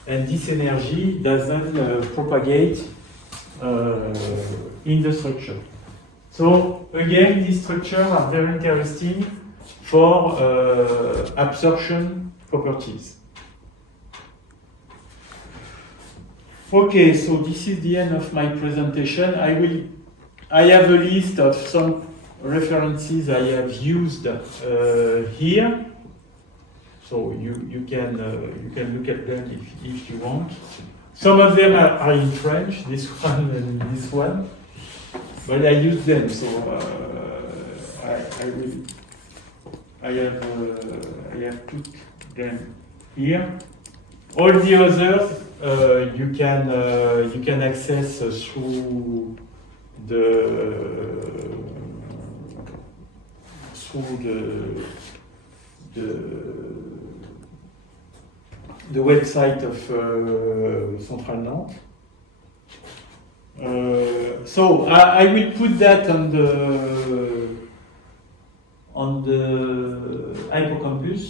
and this energy doesn't propagate in the structure. So again, these structures are very interesting for absorption properties. Okay, so this is the end of my presentation. I have a list of some references I have used here. So you can look at them if you want. Some of them are in French, this one and this one, but I use them, so I have put them here. All the others you can access through the website of Centrale Nantes. So I will put that on the Hippocampus.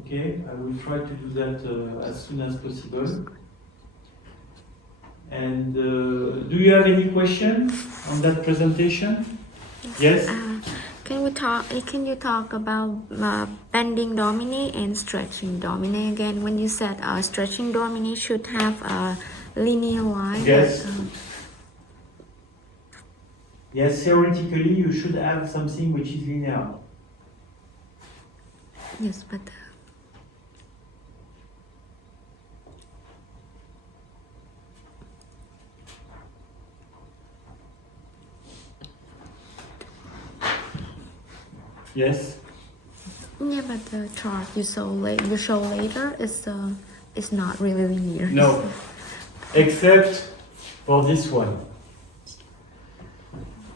Okay, I will try to do that as soon as possible. And do you have any questions on that presentation? Yes. Can you talk about bending domine and stretching domine again? When you said stretching domine should have a linear line. Yes. Yes, theoretically you should have something which is linear. Yes, but Yes. yeah, but the chart you show later is not really linear. No, except for this one.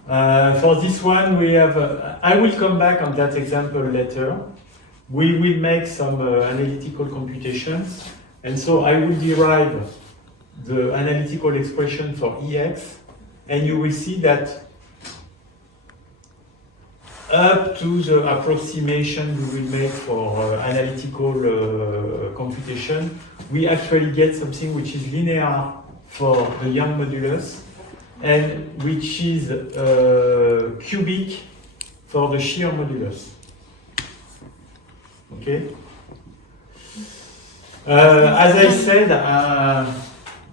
For this one, we have. I will come back on that example later. We will make some analytical computations, and so I will derive the analytical expression for EX, and you will see that up to the approximation we will make for analytical computation, we actually get something which is linear for the Young modulus and which is cubic for the shear modulus. Okay? As I said,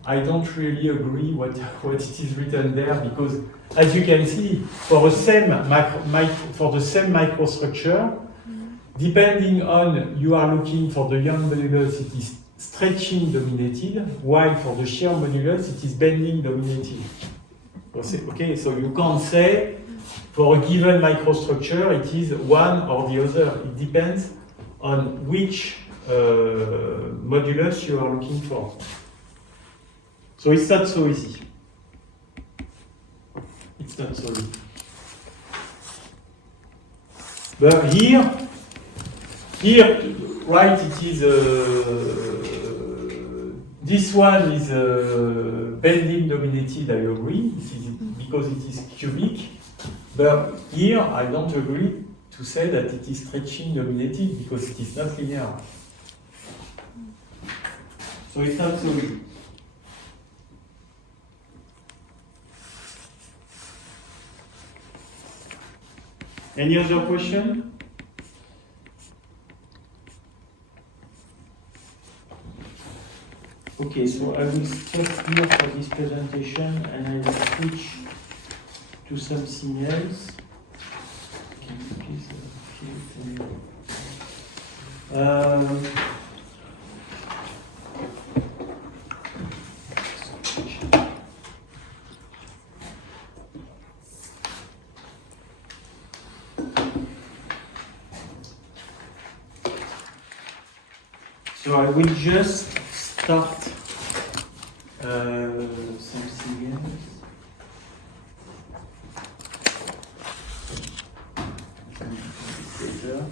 I don't really agree what it is written there, because as you can see, for the same microstructure, depending on you are looking for the Young modulus, it is stretching dominated, while for the shear modulus, it is bending dominated. Okay, so you can't say for a given microstructure it is one or the other. It depends on which modulus you are looking for. So it's not so easy. It's not so easy. But here, right, it is, this one is bending dominated, I agree, because it is cubic. But here, I don't agree to say that it is stretching dominated, because it is not linear. So it's not so easy. Any other question? Okay, so I will stop here for this presentation and I will switch to something else. Can you please Um, So I will just start something else. Later.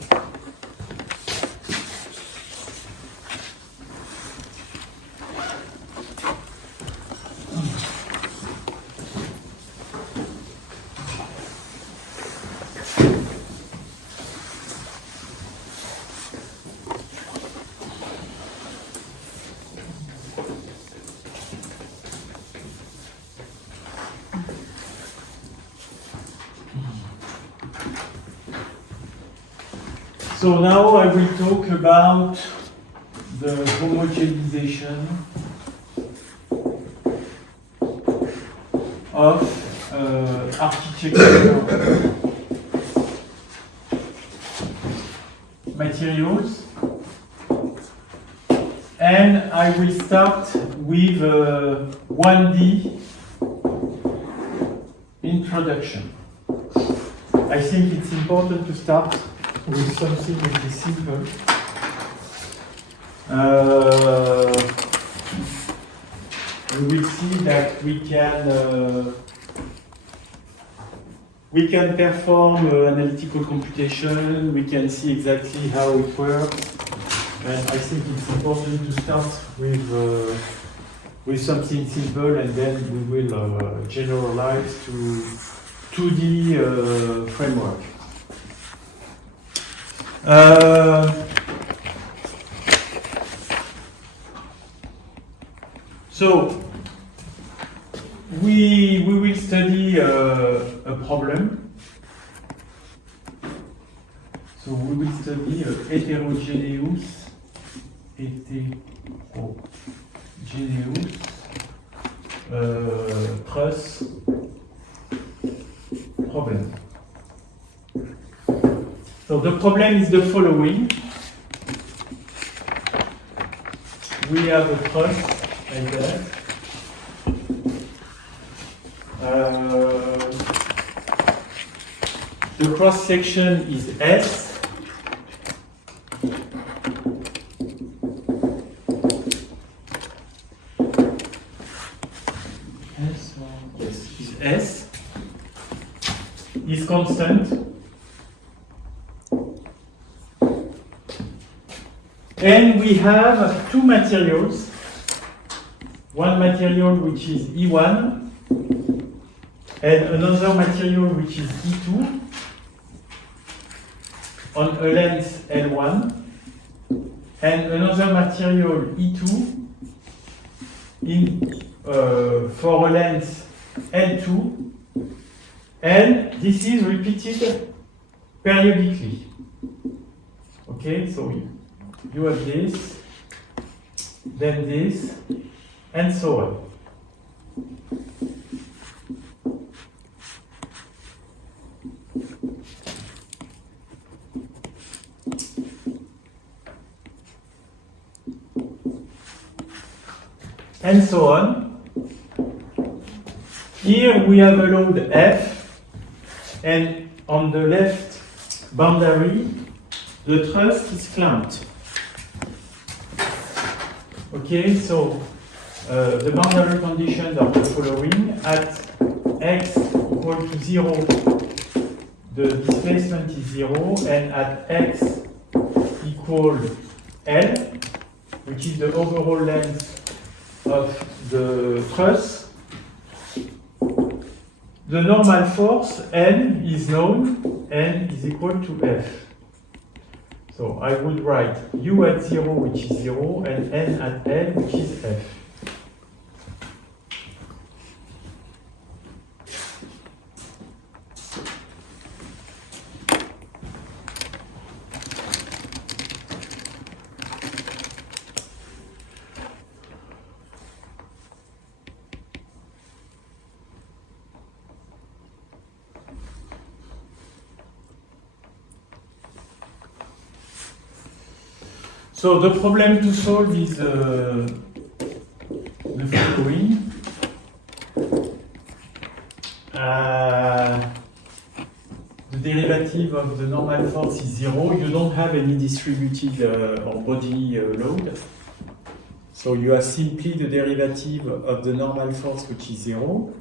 So now I will talk about the homogenization of architecture materials, and I will start with 1D introduction. I think it's important to start with something which is simple. We will see that we can perform analytical computation, we can see exactly how it works, and I think it's important to start with something simple, and then we will generalize to 2D framework. So we will study a problem. So we will study a heterogeneous truss problem. So the problem is the following. We have a truss like that. The cross section is S. Yes, is S. Is constant. And we have two materials. One material which is E1 and another material which is E2 on a length L1, and another material E2 for a length L2, and this is repeated periodically. Okay, so you have this, then this, and so on. And so on. Here we have a load F, and on the left boundary, the truss is clamped. Okay, so the boundary conditions are the following. At x equal to 0, the displacement is 0, and at x equal L, which is the overall length of the truss, the normal force N is known, N is equal to F. So I would write U at 0, which is 0, and N at L, which is F. So the problem to solve is the following. The derivative of the normal force is 0. You don't have any distributed or body load. So you have simply the derivative of the normal force, which is 0.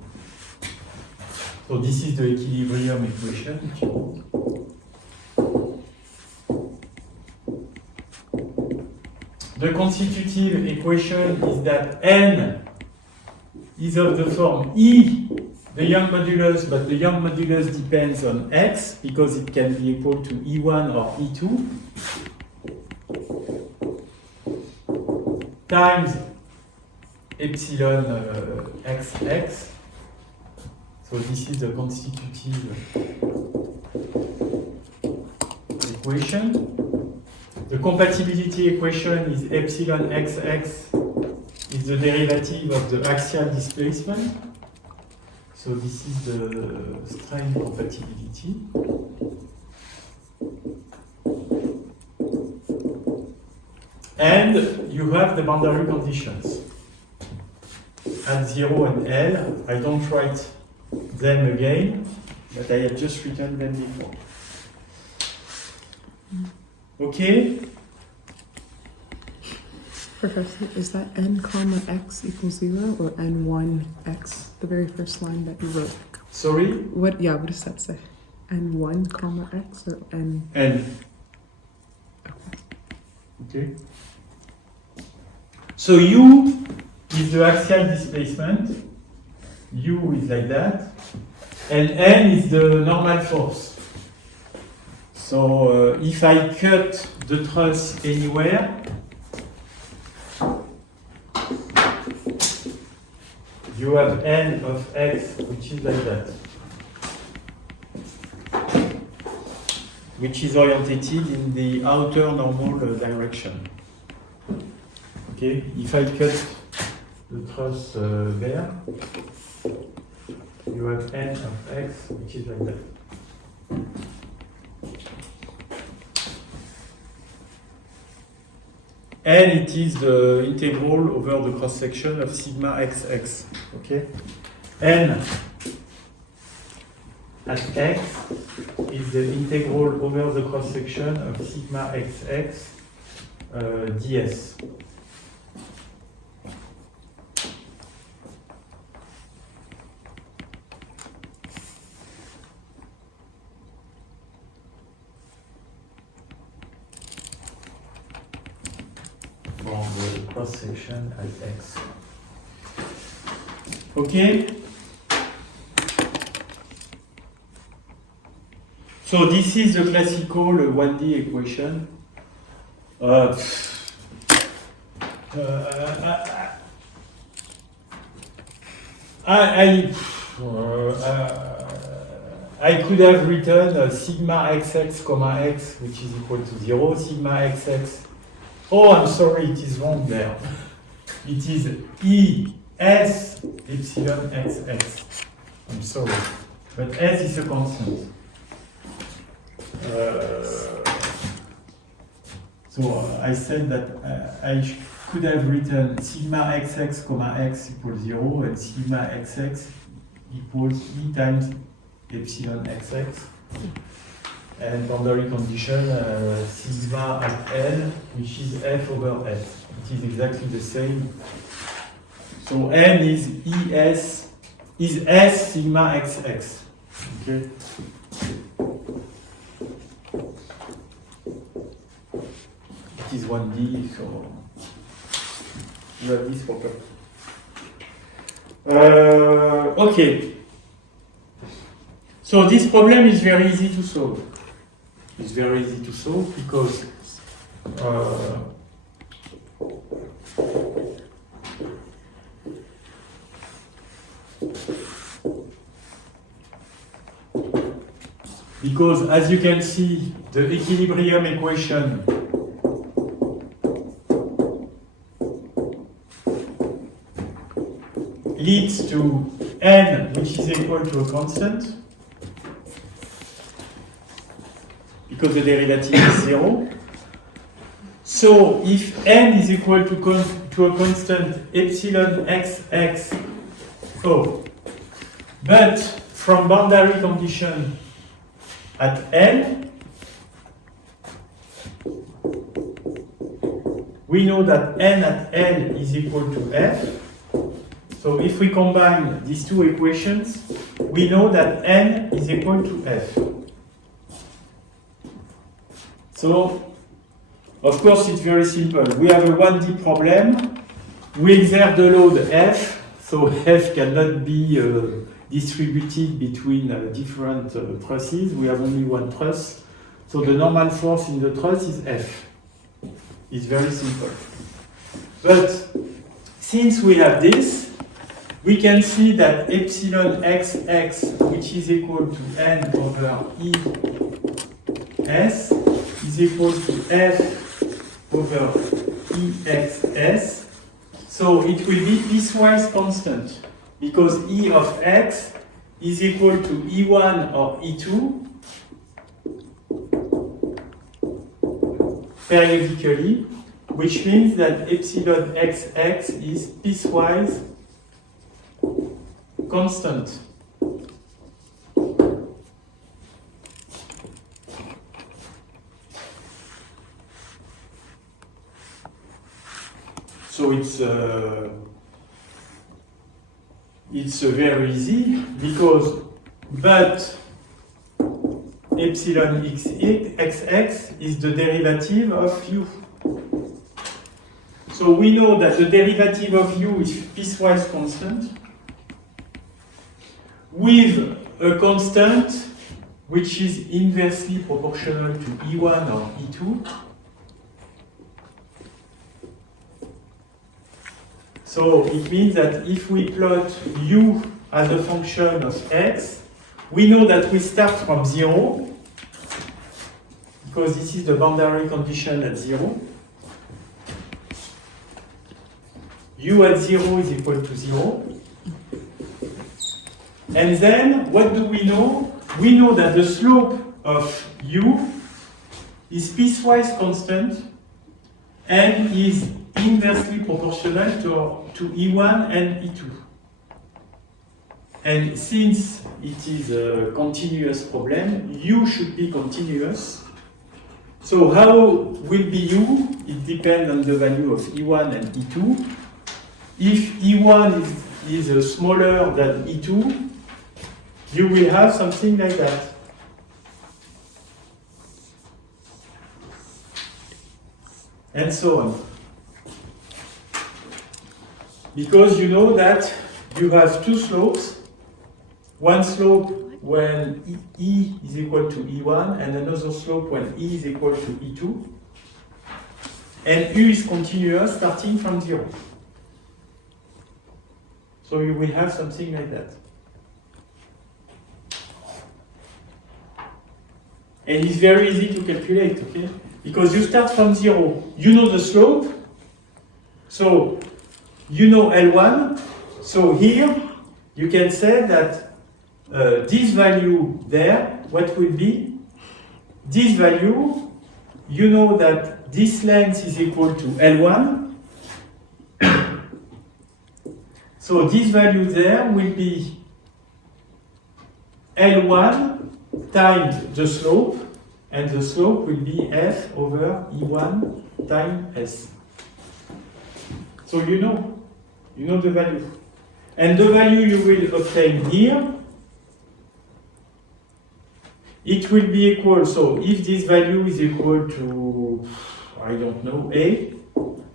So this is the equilibrium equation, if you want. The constitutive equation is that n is of the form E, the Young modulus, but the Young modulus depends on x because it can be equal to E1 or E2 times epsilon xx. So this is the constitutive equation. The compatibility equation is epsilon xx is the derivative of the axial displacement. So this is the strain compatibility. And you have the boundary conditions. At 0 and L, I don't write them again, but I have just written them before. Okay? Professor, is that n comma x equals 0 or n1 x, the very first line that you wrote? Sorry? What does that say? n1 comma x or n? N. Okay. So U is the axial displacement. U is like that. And N is the normal force. So if I cut the truss anywhere, you have N of x, which is like that. Which is orientated in the outer normal direction. Okay, if I cut the truss there, you have N of x, which is like that. And it is the integral over the cross section of sigma xx. Okay, N at x is the integral over the cross section of sigma xx ds. From the cross section at x. Okay? So this is the classical 1D equation. I could have written sigma xx comma x, which is equal to 0, sigma xx. Oh, I'm sorry, it is wrong there. It is E S epsilon xx. I'm sorry. But S is a constant. So I said that I could have written sigma xx comma x equals 0 and sigma xx equals E times epsilon xx. And boundary condition sigma at L, which is f over f. It is exactly the same. So N is S sigma xx. Okay. It is 1D, so you have this property. Okay. So this problem is very easy to solve. It's very easy to solve because as you can see, the equilibrium equation leads to n, which is equal to a constant, because the derivative is 0. So if n is equal to a constant epsilon xx, but from boundary condition at n, we know that n at L is equal to f. So if we combine these two equations, we know that n is equal to f. So, of course, it's very simple. We have a 1D problem. We exert the load F, so F cannot be distributed between different trusses. We have only one truss. So the normal force in the truss is F. It's very simple. But since we have this, we can see that epsilon xx, which is equal to n over E s, is equal to f over exs. So it will be piecewise constant because E of x is equal to E1 or E2 periodically, which means that epsilon xx is piecewise constant. So it's very easy because but epsilon xx is the derivative of u. So we know that the derivative of u is piecewise constant with a constant which is inversely proportional to E1 or E2. So it means that if we plot u as a function of x, we know that we start from 0, because this is the boundary condition at 0. U at 0 is equal to 0. And then, what do we know? We know that the slope of u is piecewise constant and is inversely proportional to E1 and E2. And since it is a continuous problem, u should be continuous. So how will be u? It depends on the value of E1 and E2. If E1 is smaller than E2, you will have something like that. And so on. Because you know that you have two slopes. One slope when E is equal to E1 and another slope when E is equal to E2. And U is continuous starting from 0. So you will have something like that. And it's very easy to calculate, okay? Because you start from 0. You know the slope. So you know L1. So here you can say that this value there, what will be? This value, you know that this length is equal to L1. So this value there will be L1 times the slope, and the slope will be f over E1 times s. So you know the value. And the value you will obtain here, it will be equal, so if this value is equal to, I don't know, A,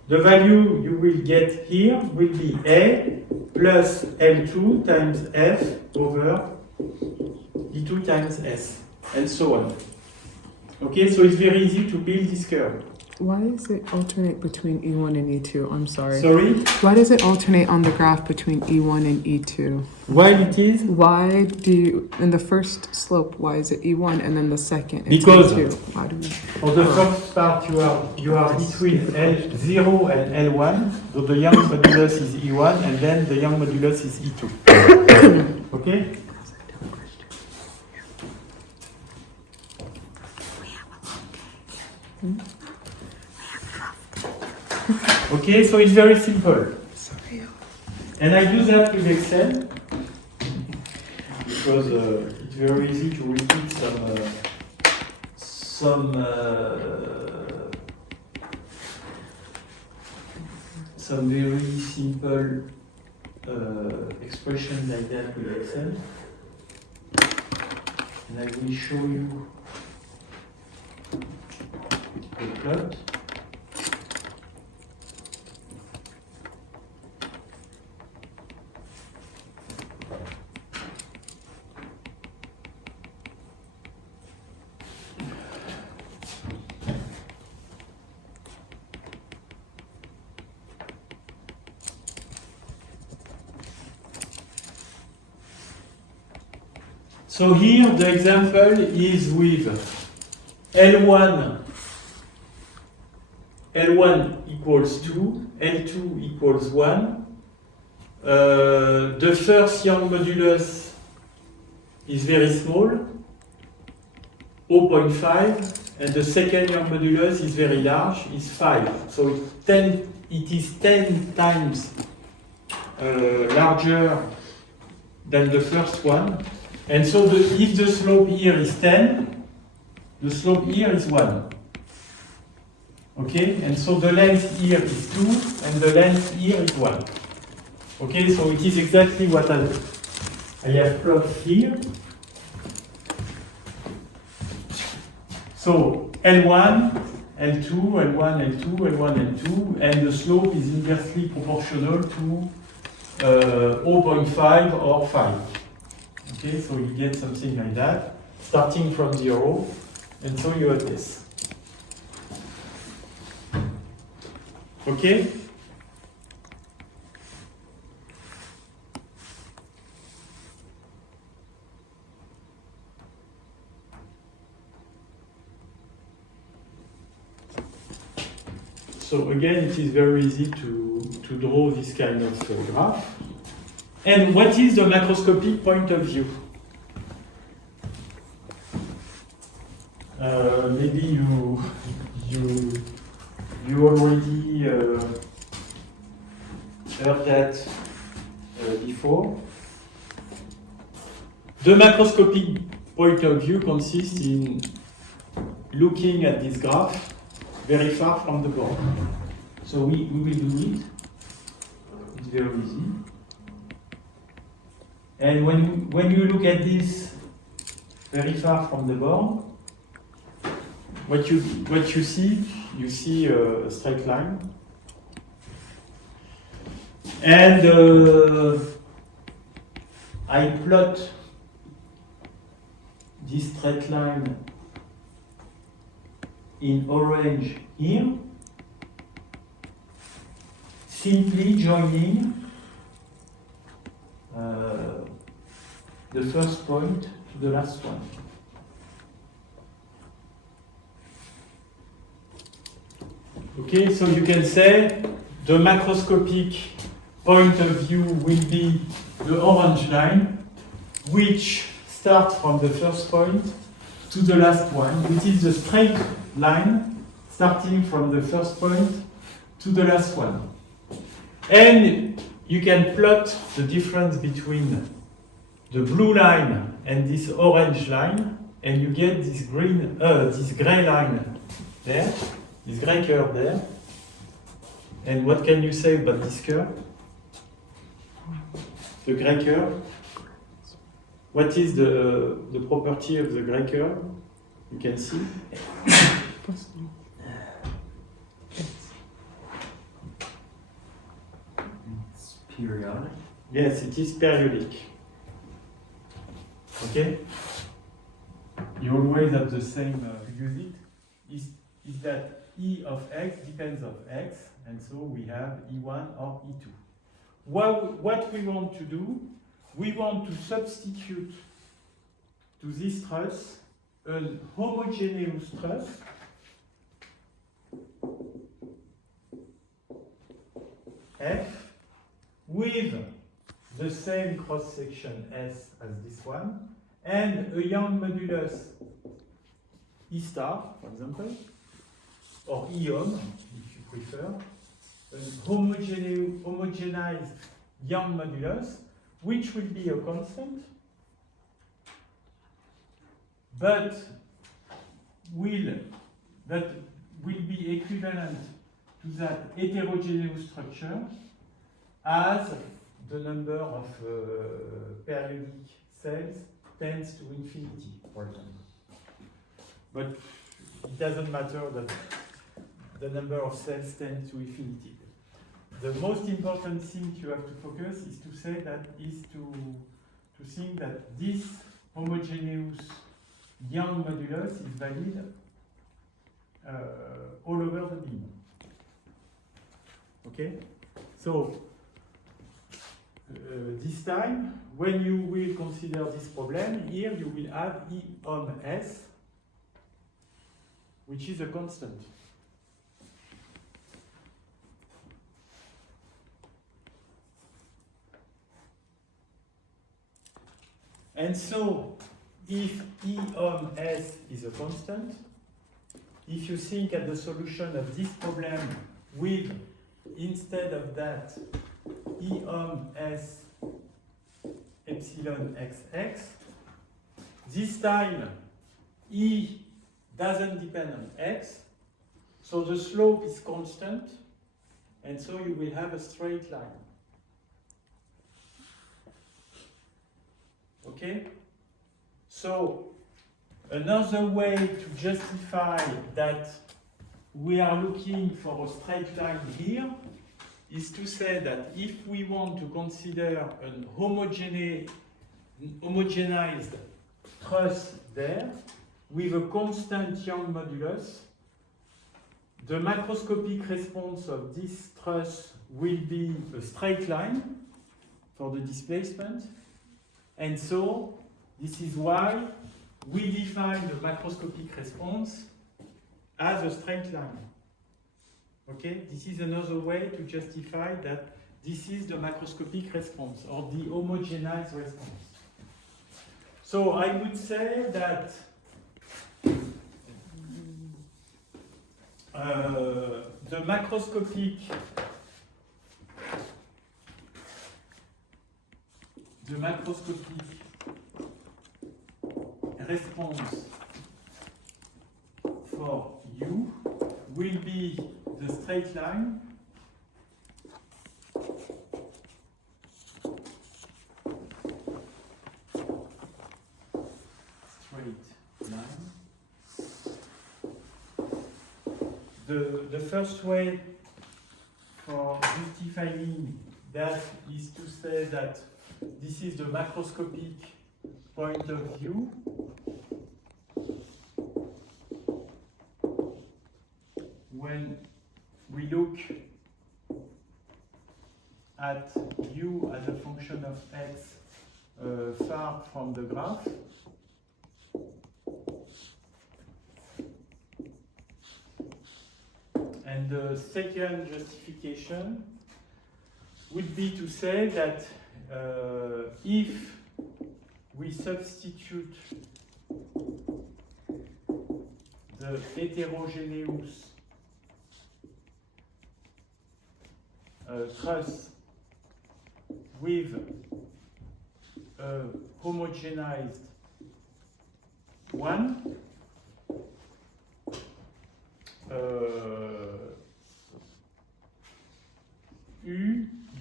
the value you will get here will be A plus L2 times F over E2 times S, and so on. Okay, so it's very easy to build this curve. Why does it alternate between E1 and E2? I'm sorry. Sorry? Why does it alternate on the graph between E1 and E2? Why it is? Why do you, in the first slope, why is it E1 and then the second it's Because E2? Why do we? for the first part you are between L0 and L1, so the Young modulus is E1 and then the Young modulus is E2. Okay? Okay, so it's very simple. Sorry. And I do that with Excel because it's very easy to repeat some very simple expressions like that with Excel. And I will show you the plot. So here the example is with L1 equals 2, L2 equals 1. The first Young modulus is very small, 0.5, and the second Young modulus is very large, is 5. So it is 10 times larger than the first one. And so if the slope here is 10, the slope here is 1. Okay? And so the length here is 2, and the length here is 1. Okay? So it is exactly what I have plotted here. So L1, L2, L1, L2, L1, L2, and the slope is inversely proportional to 0.5 or 5. Okay, so you get something like that, starting from 0, and so you have this. Okay? So again, it is very easy to draw this kind of graph. And what is the macroscopic point of view? Maybe you already heard that before. The macroscopic point of view consists in looking at this graph very far from the board. So we will do it. It's very easy. And when you look at this very far from the board, what you see a straight line. And I plot this straight line in orange here, simply joining the first point to the last one. Okay, so you can say the macroscopic point of view will be the orange line, which starts from the first point to the last one, which is the straight line starting from the first point to the last one. And you can plot the difference between the blue line and this orange line, and you get this gray line there, this gray curve there. And what can you say about this curve? The gray curve. What is the property of the gray curve? You can see. It's periodic. Yes, it is periodic. Okay? You always have the same use it. Is that E of x depends on x, and so we have E1 or E2. What we want to do, we want to substitute to this truss a homogeneous truss F with the same cross section S as this one, and a Young modulus E star, for example, or E om, if you prefer, homogenized Young modulus, which will be a constant, but will be equivalent to that heterogeneous structure as the number of periodic cells tends to infinity, for example. But it doesn't matter that the number of cells tends to infinity. The most important thing you have to focus is to say that to think that this homogeneous Young modulus is valid all over the beam. Okay? So, this time, when you will consider this problem, here you will have E om S, which is a constant. And so, if E om S is a constant, if you think at the solution of this problem with, instead of that, E om S epsilon xx, this time E doesn't depend on x, so the slope is constant, and so you will have a straight line. Okay? So, another way to justify that we are looking for a straight line here is to say that if we want to consider an homogenized truss there with a constant Young modulus, the macroscopic response of this truss will be a straight line for the displacement. And so, this is why we define the macroscopic response as a straight line. Okay? This is another way to justify that this is the macroscopic response, or the homogenized response. So I would say that the macroscopic response for U will be the straight line The first way for justifying that is to say that this is the macroscopic point of view. When we look at U as a function of x far from the graph, and the second justification would be to say that if we substitute the heterogeneous truss with a homogenized one,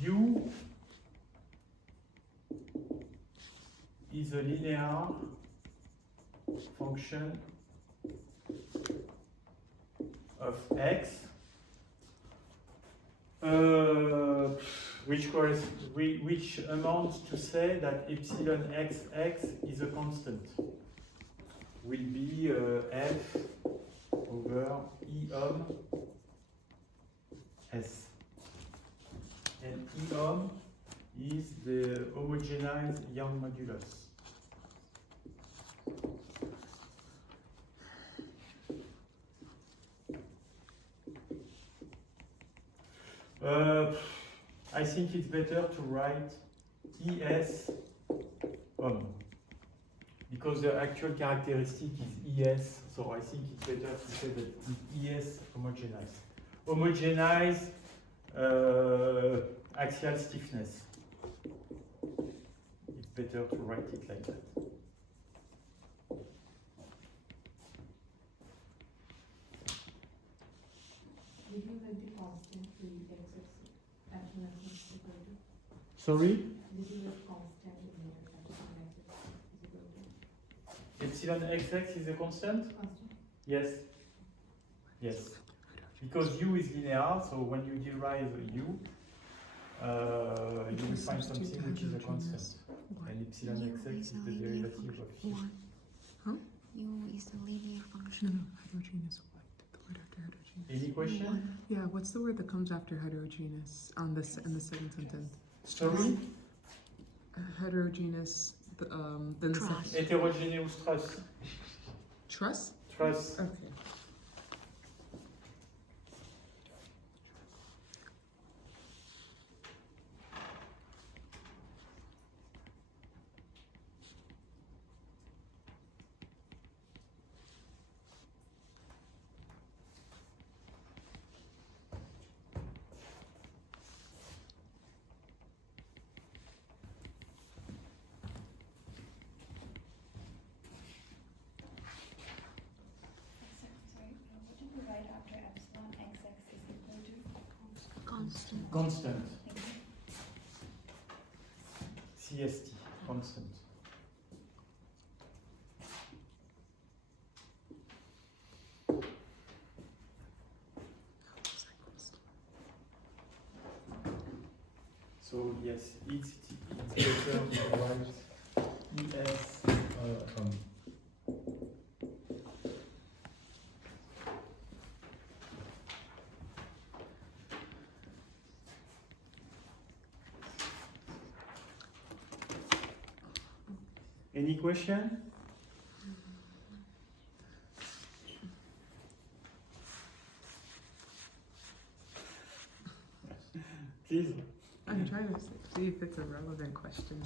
U is a linear function of x, which amounts to say that epsilon xx is a constant, will be f over E om S. And E om is the homogenized Young modulus. I think it's better to write ES om, because the actual characteristic is ES, so I think it's better to say that it's ES homogenized. Homogenized axial stiffness. It's better to write it like that. Did you write the constant to x at x is equal to? Sorry? Did you write constant in here at x is equal to? Epsilon xx is a constant? Constant. Yes. Yes. Because u is linear, so when you derive u, you will find something which is a constant. And epsilon U xx is a is the linear derivative of function. u. What? Huh? U is a linear No, function. no, heterogeneous what? The word after heterogeneous. Any question? Yeah, what's the word that comes after heterogeneous on this in the second sentence? Sorry? Heterogeneous. Then the Truss. second. Heterogeneous truss. Truss? Truss. Okay. Sorry, what did we write after epsilon xx is equal to? Constant. Constant. Thank you. CST. Constant. So yes, it's better to write ES Any question? Please. I'm trying to see if it's a relevant question.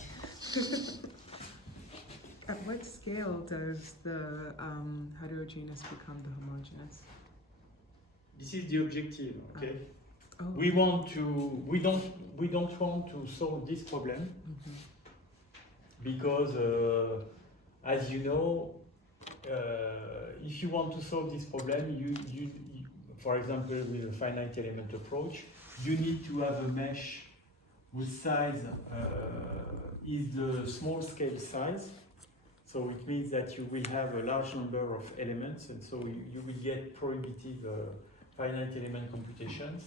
At what scale does the heterogeneous become the homogeneous? This is the objective, okay? Oh. We don't want to solve this problem Mhm. because, as you know, if you want to solve this problem, you, for example, with a finite element approach, you need to have a mesh whose size is the small scale size. So it means that you will have a large number of elements, and so you will get prohibitive finite element computations.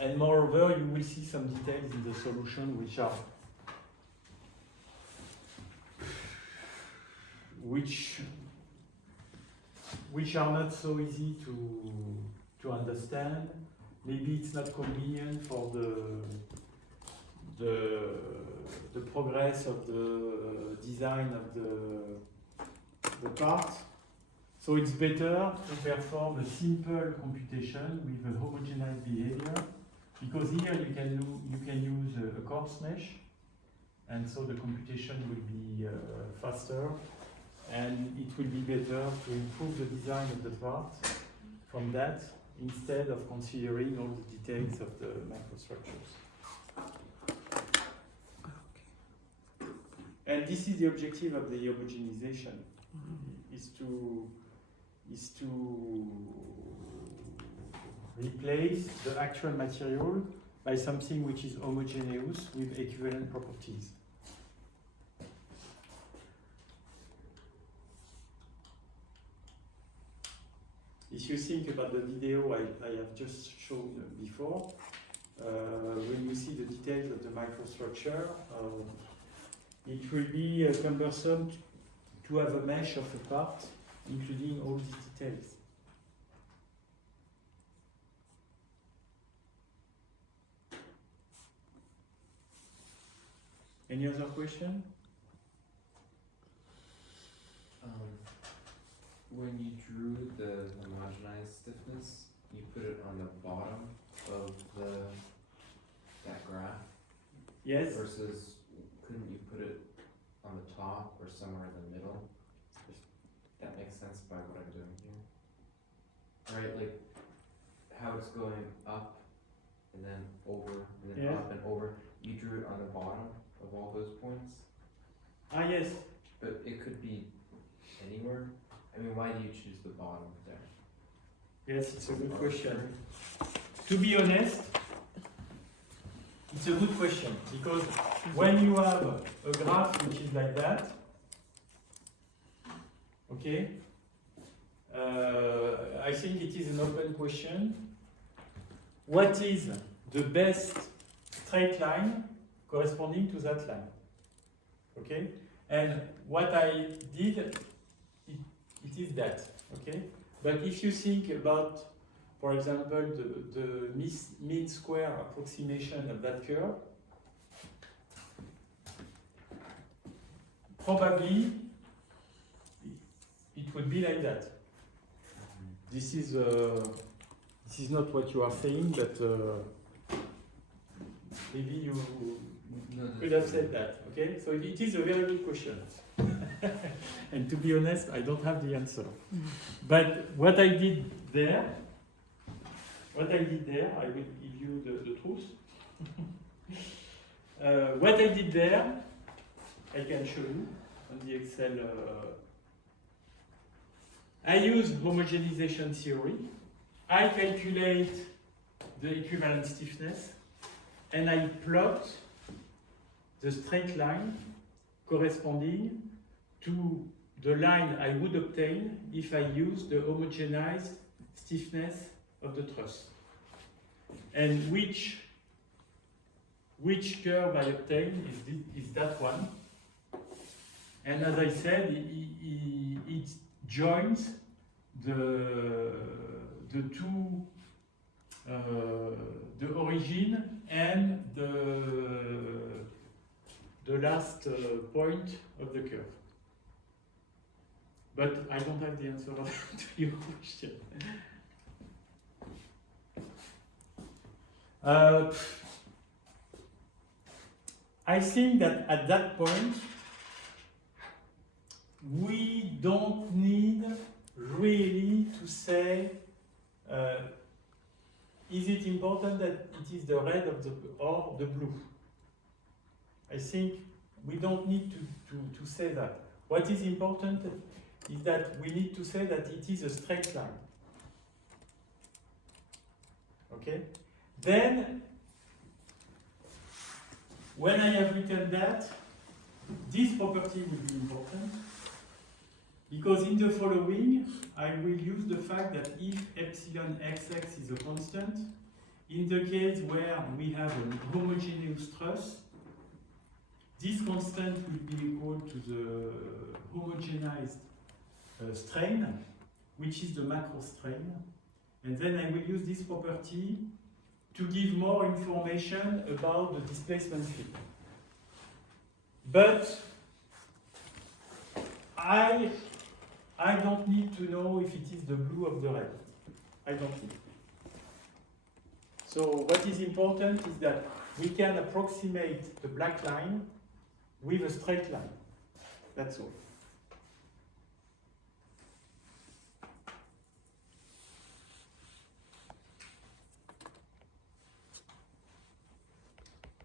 And moreover, you will see some details in the solution which are not so easy to understand. Maybe it's not convenient for the progress of the design of the part. So it's better to perform a simple computation with a homogeneous behavior, because here you can use a coarse mesh, and so the computation will be faster, and it will be better to improve the design of the part from that, instead of considering all the details of the microstructures. Okay. And this is the objective of the homogenization, is to replace the actual material by something which is homogeneous with equivalent properties. If you think about the video I have just shown before, when you see the details of the microstructure, it will be cumbersome to have a mesh of a part, including all these details. Any other question? When you drew the homogenized stiffness, you put it on the bottom of that graph Yes? versus couldn't you put it on the top or somewhere in the middle? That makes sense by what I'm doing here. Right, like how it's going up and then over, and then Yeah. up and over. You drew it on the bottom of all those points, Ah, yes. but it could be anywhere. I mean, why do you choose the bottom there? Yes, it's a good question. To be honest, it's a good question because when you have a graph which is like that, okay, I think it is an open question. What is the best straight line corresponding to that line? Okay, and what I did, it is that. Okay, but if you think about, for example, the mean square approximation of that curve, probably it would be like that. This is not what you are saying, but maybe you No, could have said that. Okay, so it is a very good question. And to be honest, I don't have the answer. But what I did there, I will give you the truth. What I did there, I can show you on the Excel. I use homogenization theory. I calculate the equivalent stiffness, and I plot the straight line corresponding to the line I would obtain if I use the homogenized stiffness of the truss. And which curve I obtain is that one. And as I said, it joins the two, the origin and the last point of the curve. But I don't have the answer to your question. I think that at that point, we don't need really to say, is it important that it is the red or the blue? I think we don't need to say that. What is important is that we need to say that it is a straight line. Okay? Then, when I have written that, this property will be important, because in the following, I will use the fact that if epsilon xx is a constant, in the case where we have a homogeneous truss, this constant will be equal to the homogenized strain, which is the macro strain. And then I will use this property to give more information about the displacement field. But I don't need to know if it is the blue or the red. I don't need. So what is important is that we can approximate the black line with a straight line. That's all.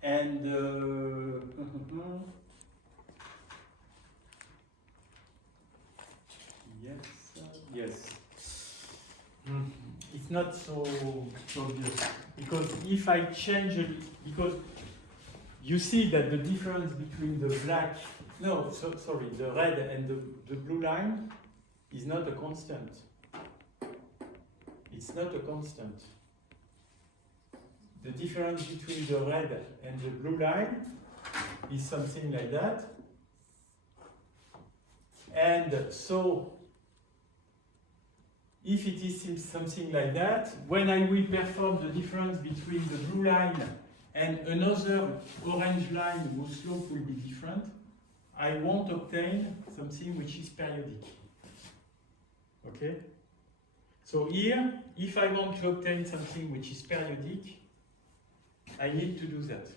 And yes. It's not so obvious, because if I change it, because you see that the difference between the the red and the blue line is not a constant. It's not a constant. The difference between the red and the blue line is something like that. And so, if it is something like that, when I will perform the difference between the blue line and another orange line whose slope will be different, I won't obtain something which is periodic. Okay? So here, if I want to obtain something which is periodic, I need to do that.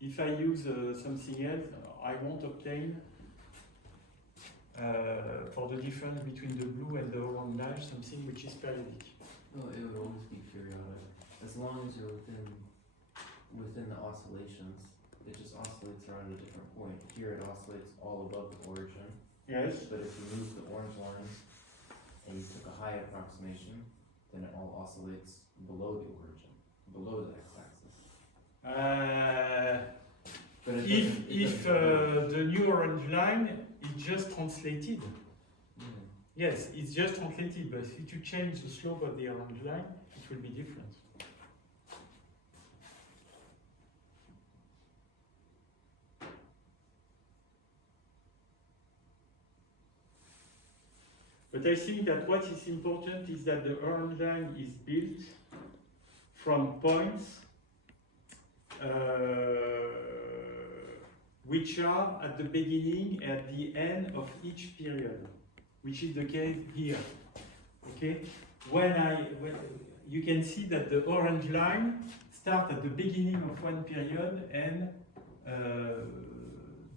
If I use something else, I won't obtain, for the difference between the blue and the orange line, something which is periodic. No, it would always be periodic, as long as you're within the oscillations. It just oscillates around a different point. Here it oscillates all above the origin, Yes. but if you move the orange line and you took a high approximation, then it all oscillates below the origin, below the x-axis. But it If doesn't- the new orange line is just translated, Yeah. yes, it's just translated, but if you change the slope of the orange line, it will be different. But I think that what is important is that the orange line is built from points which are at the beginning and at the end of each period, which is the case here. Okay? When you can see that the orange line starts at the beginning of one period and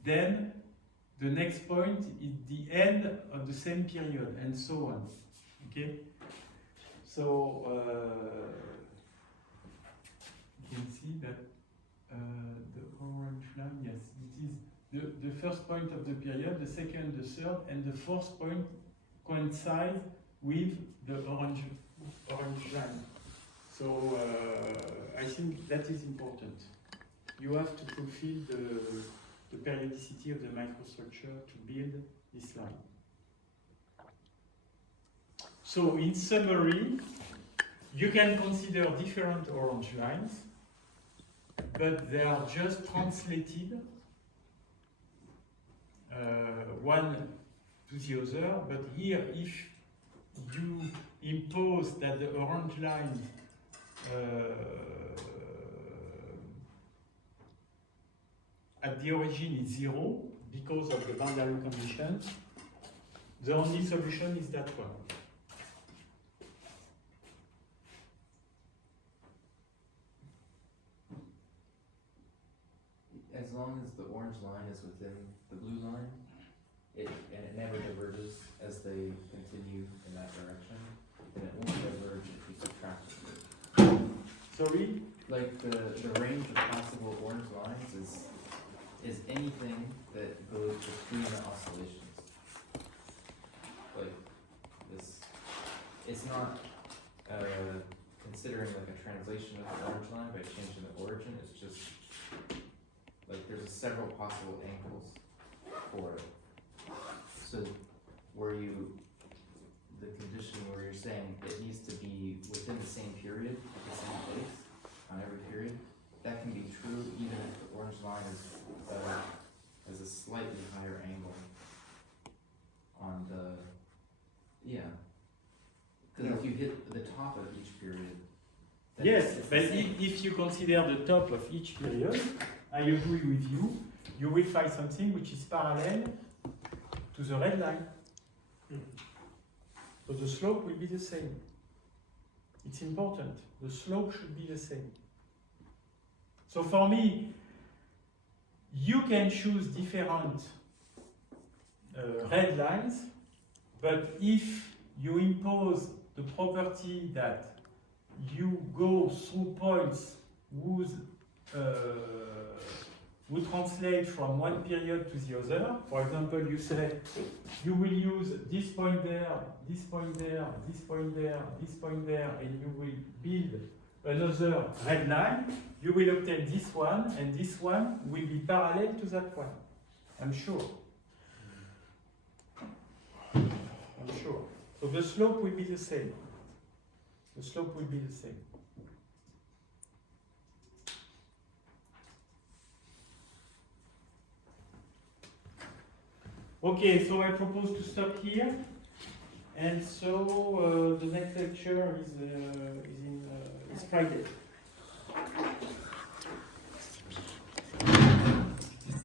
then the next point is the end of the same period, and so on. Okay? So you can see that the orange line, yes, it is the first point of the period, the second, the third, and the fourth point coincide with the orange line. So I think that is important. You have to fulfill the periodicity of the microstructure to build this line. So in summary, you can consider different orange lines, but they are just translated one to the other. But here, if you impose that the orange line at the origin is 0 because of the boundary conditions, the only solution is that one. As long as the orange line is within the blue line, and it never diverges as they continue in that direction, then it won't diverge if you subtract it. Sorry? Like the range of possible orange lines is anything that goes between the oscillations. Like this, it's not considering like a translation of the orange line by changing the origin. It's just like there's several possible angles for it. So where the condition where you're saying it needs to be within the same period, at the same place, on every period, that can be true even if the orange line has a slightly higher angle on the, because if you hit the top of each period, then Yes, it's but the same. if you consider the top of each period, I agree with you, you will find something which is parallel to the red line. So the slope will be the same. It's important. The slope should be the same. So for me, you can choose different red lines, but if you impose the property that you go through points whose would translate from one period to the other. For example, you say you will use this point there, this point there, this point there, this point there, and you will build another red line. You will obtain this one, and this one will be parallel to that one. I'm sure. I'm sure. So the slope will be the same. The slope will be the same. Okay, so I propose to stop here, and so the next lecture is Friday.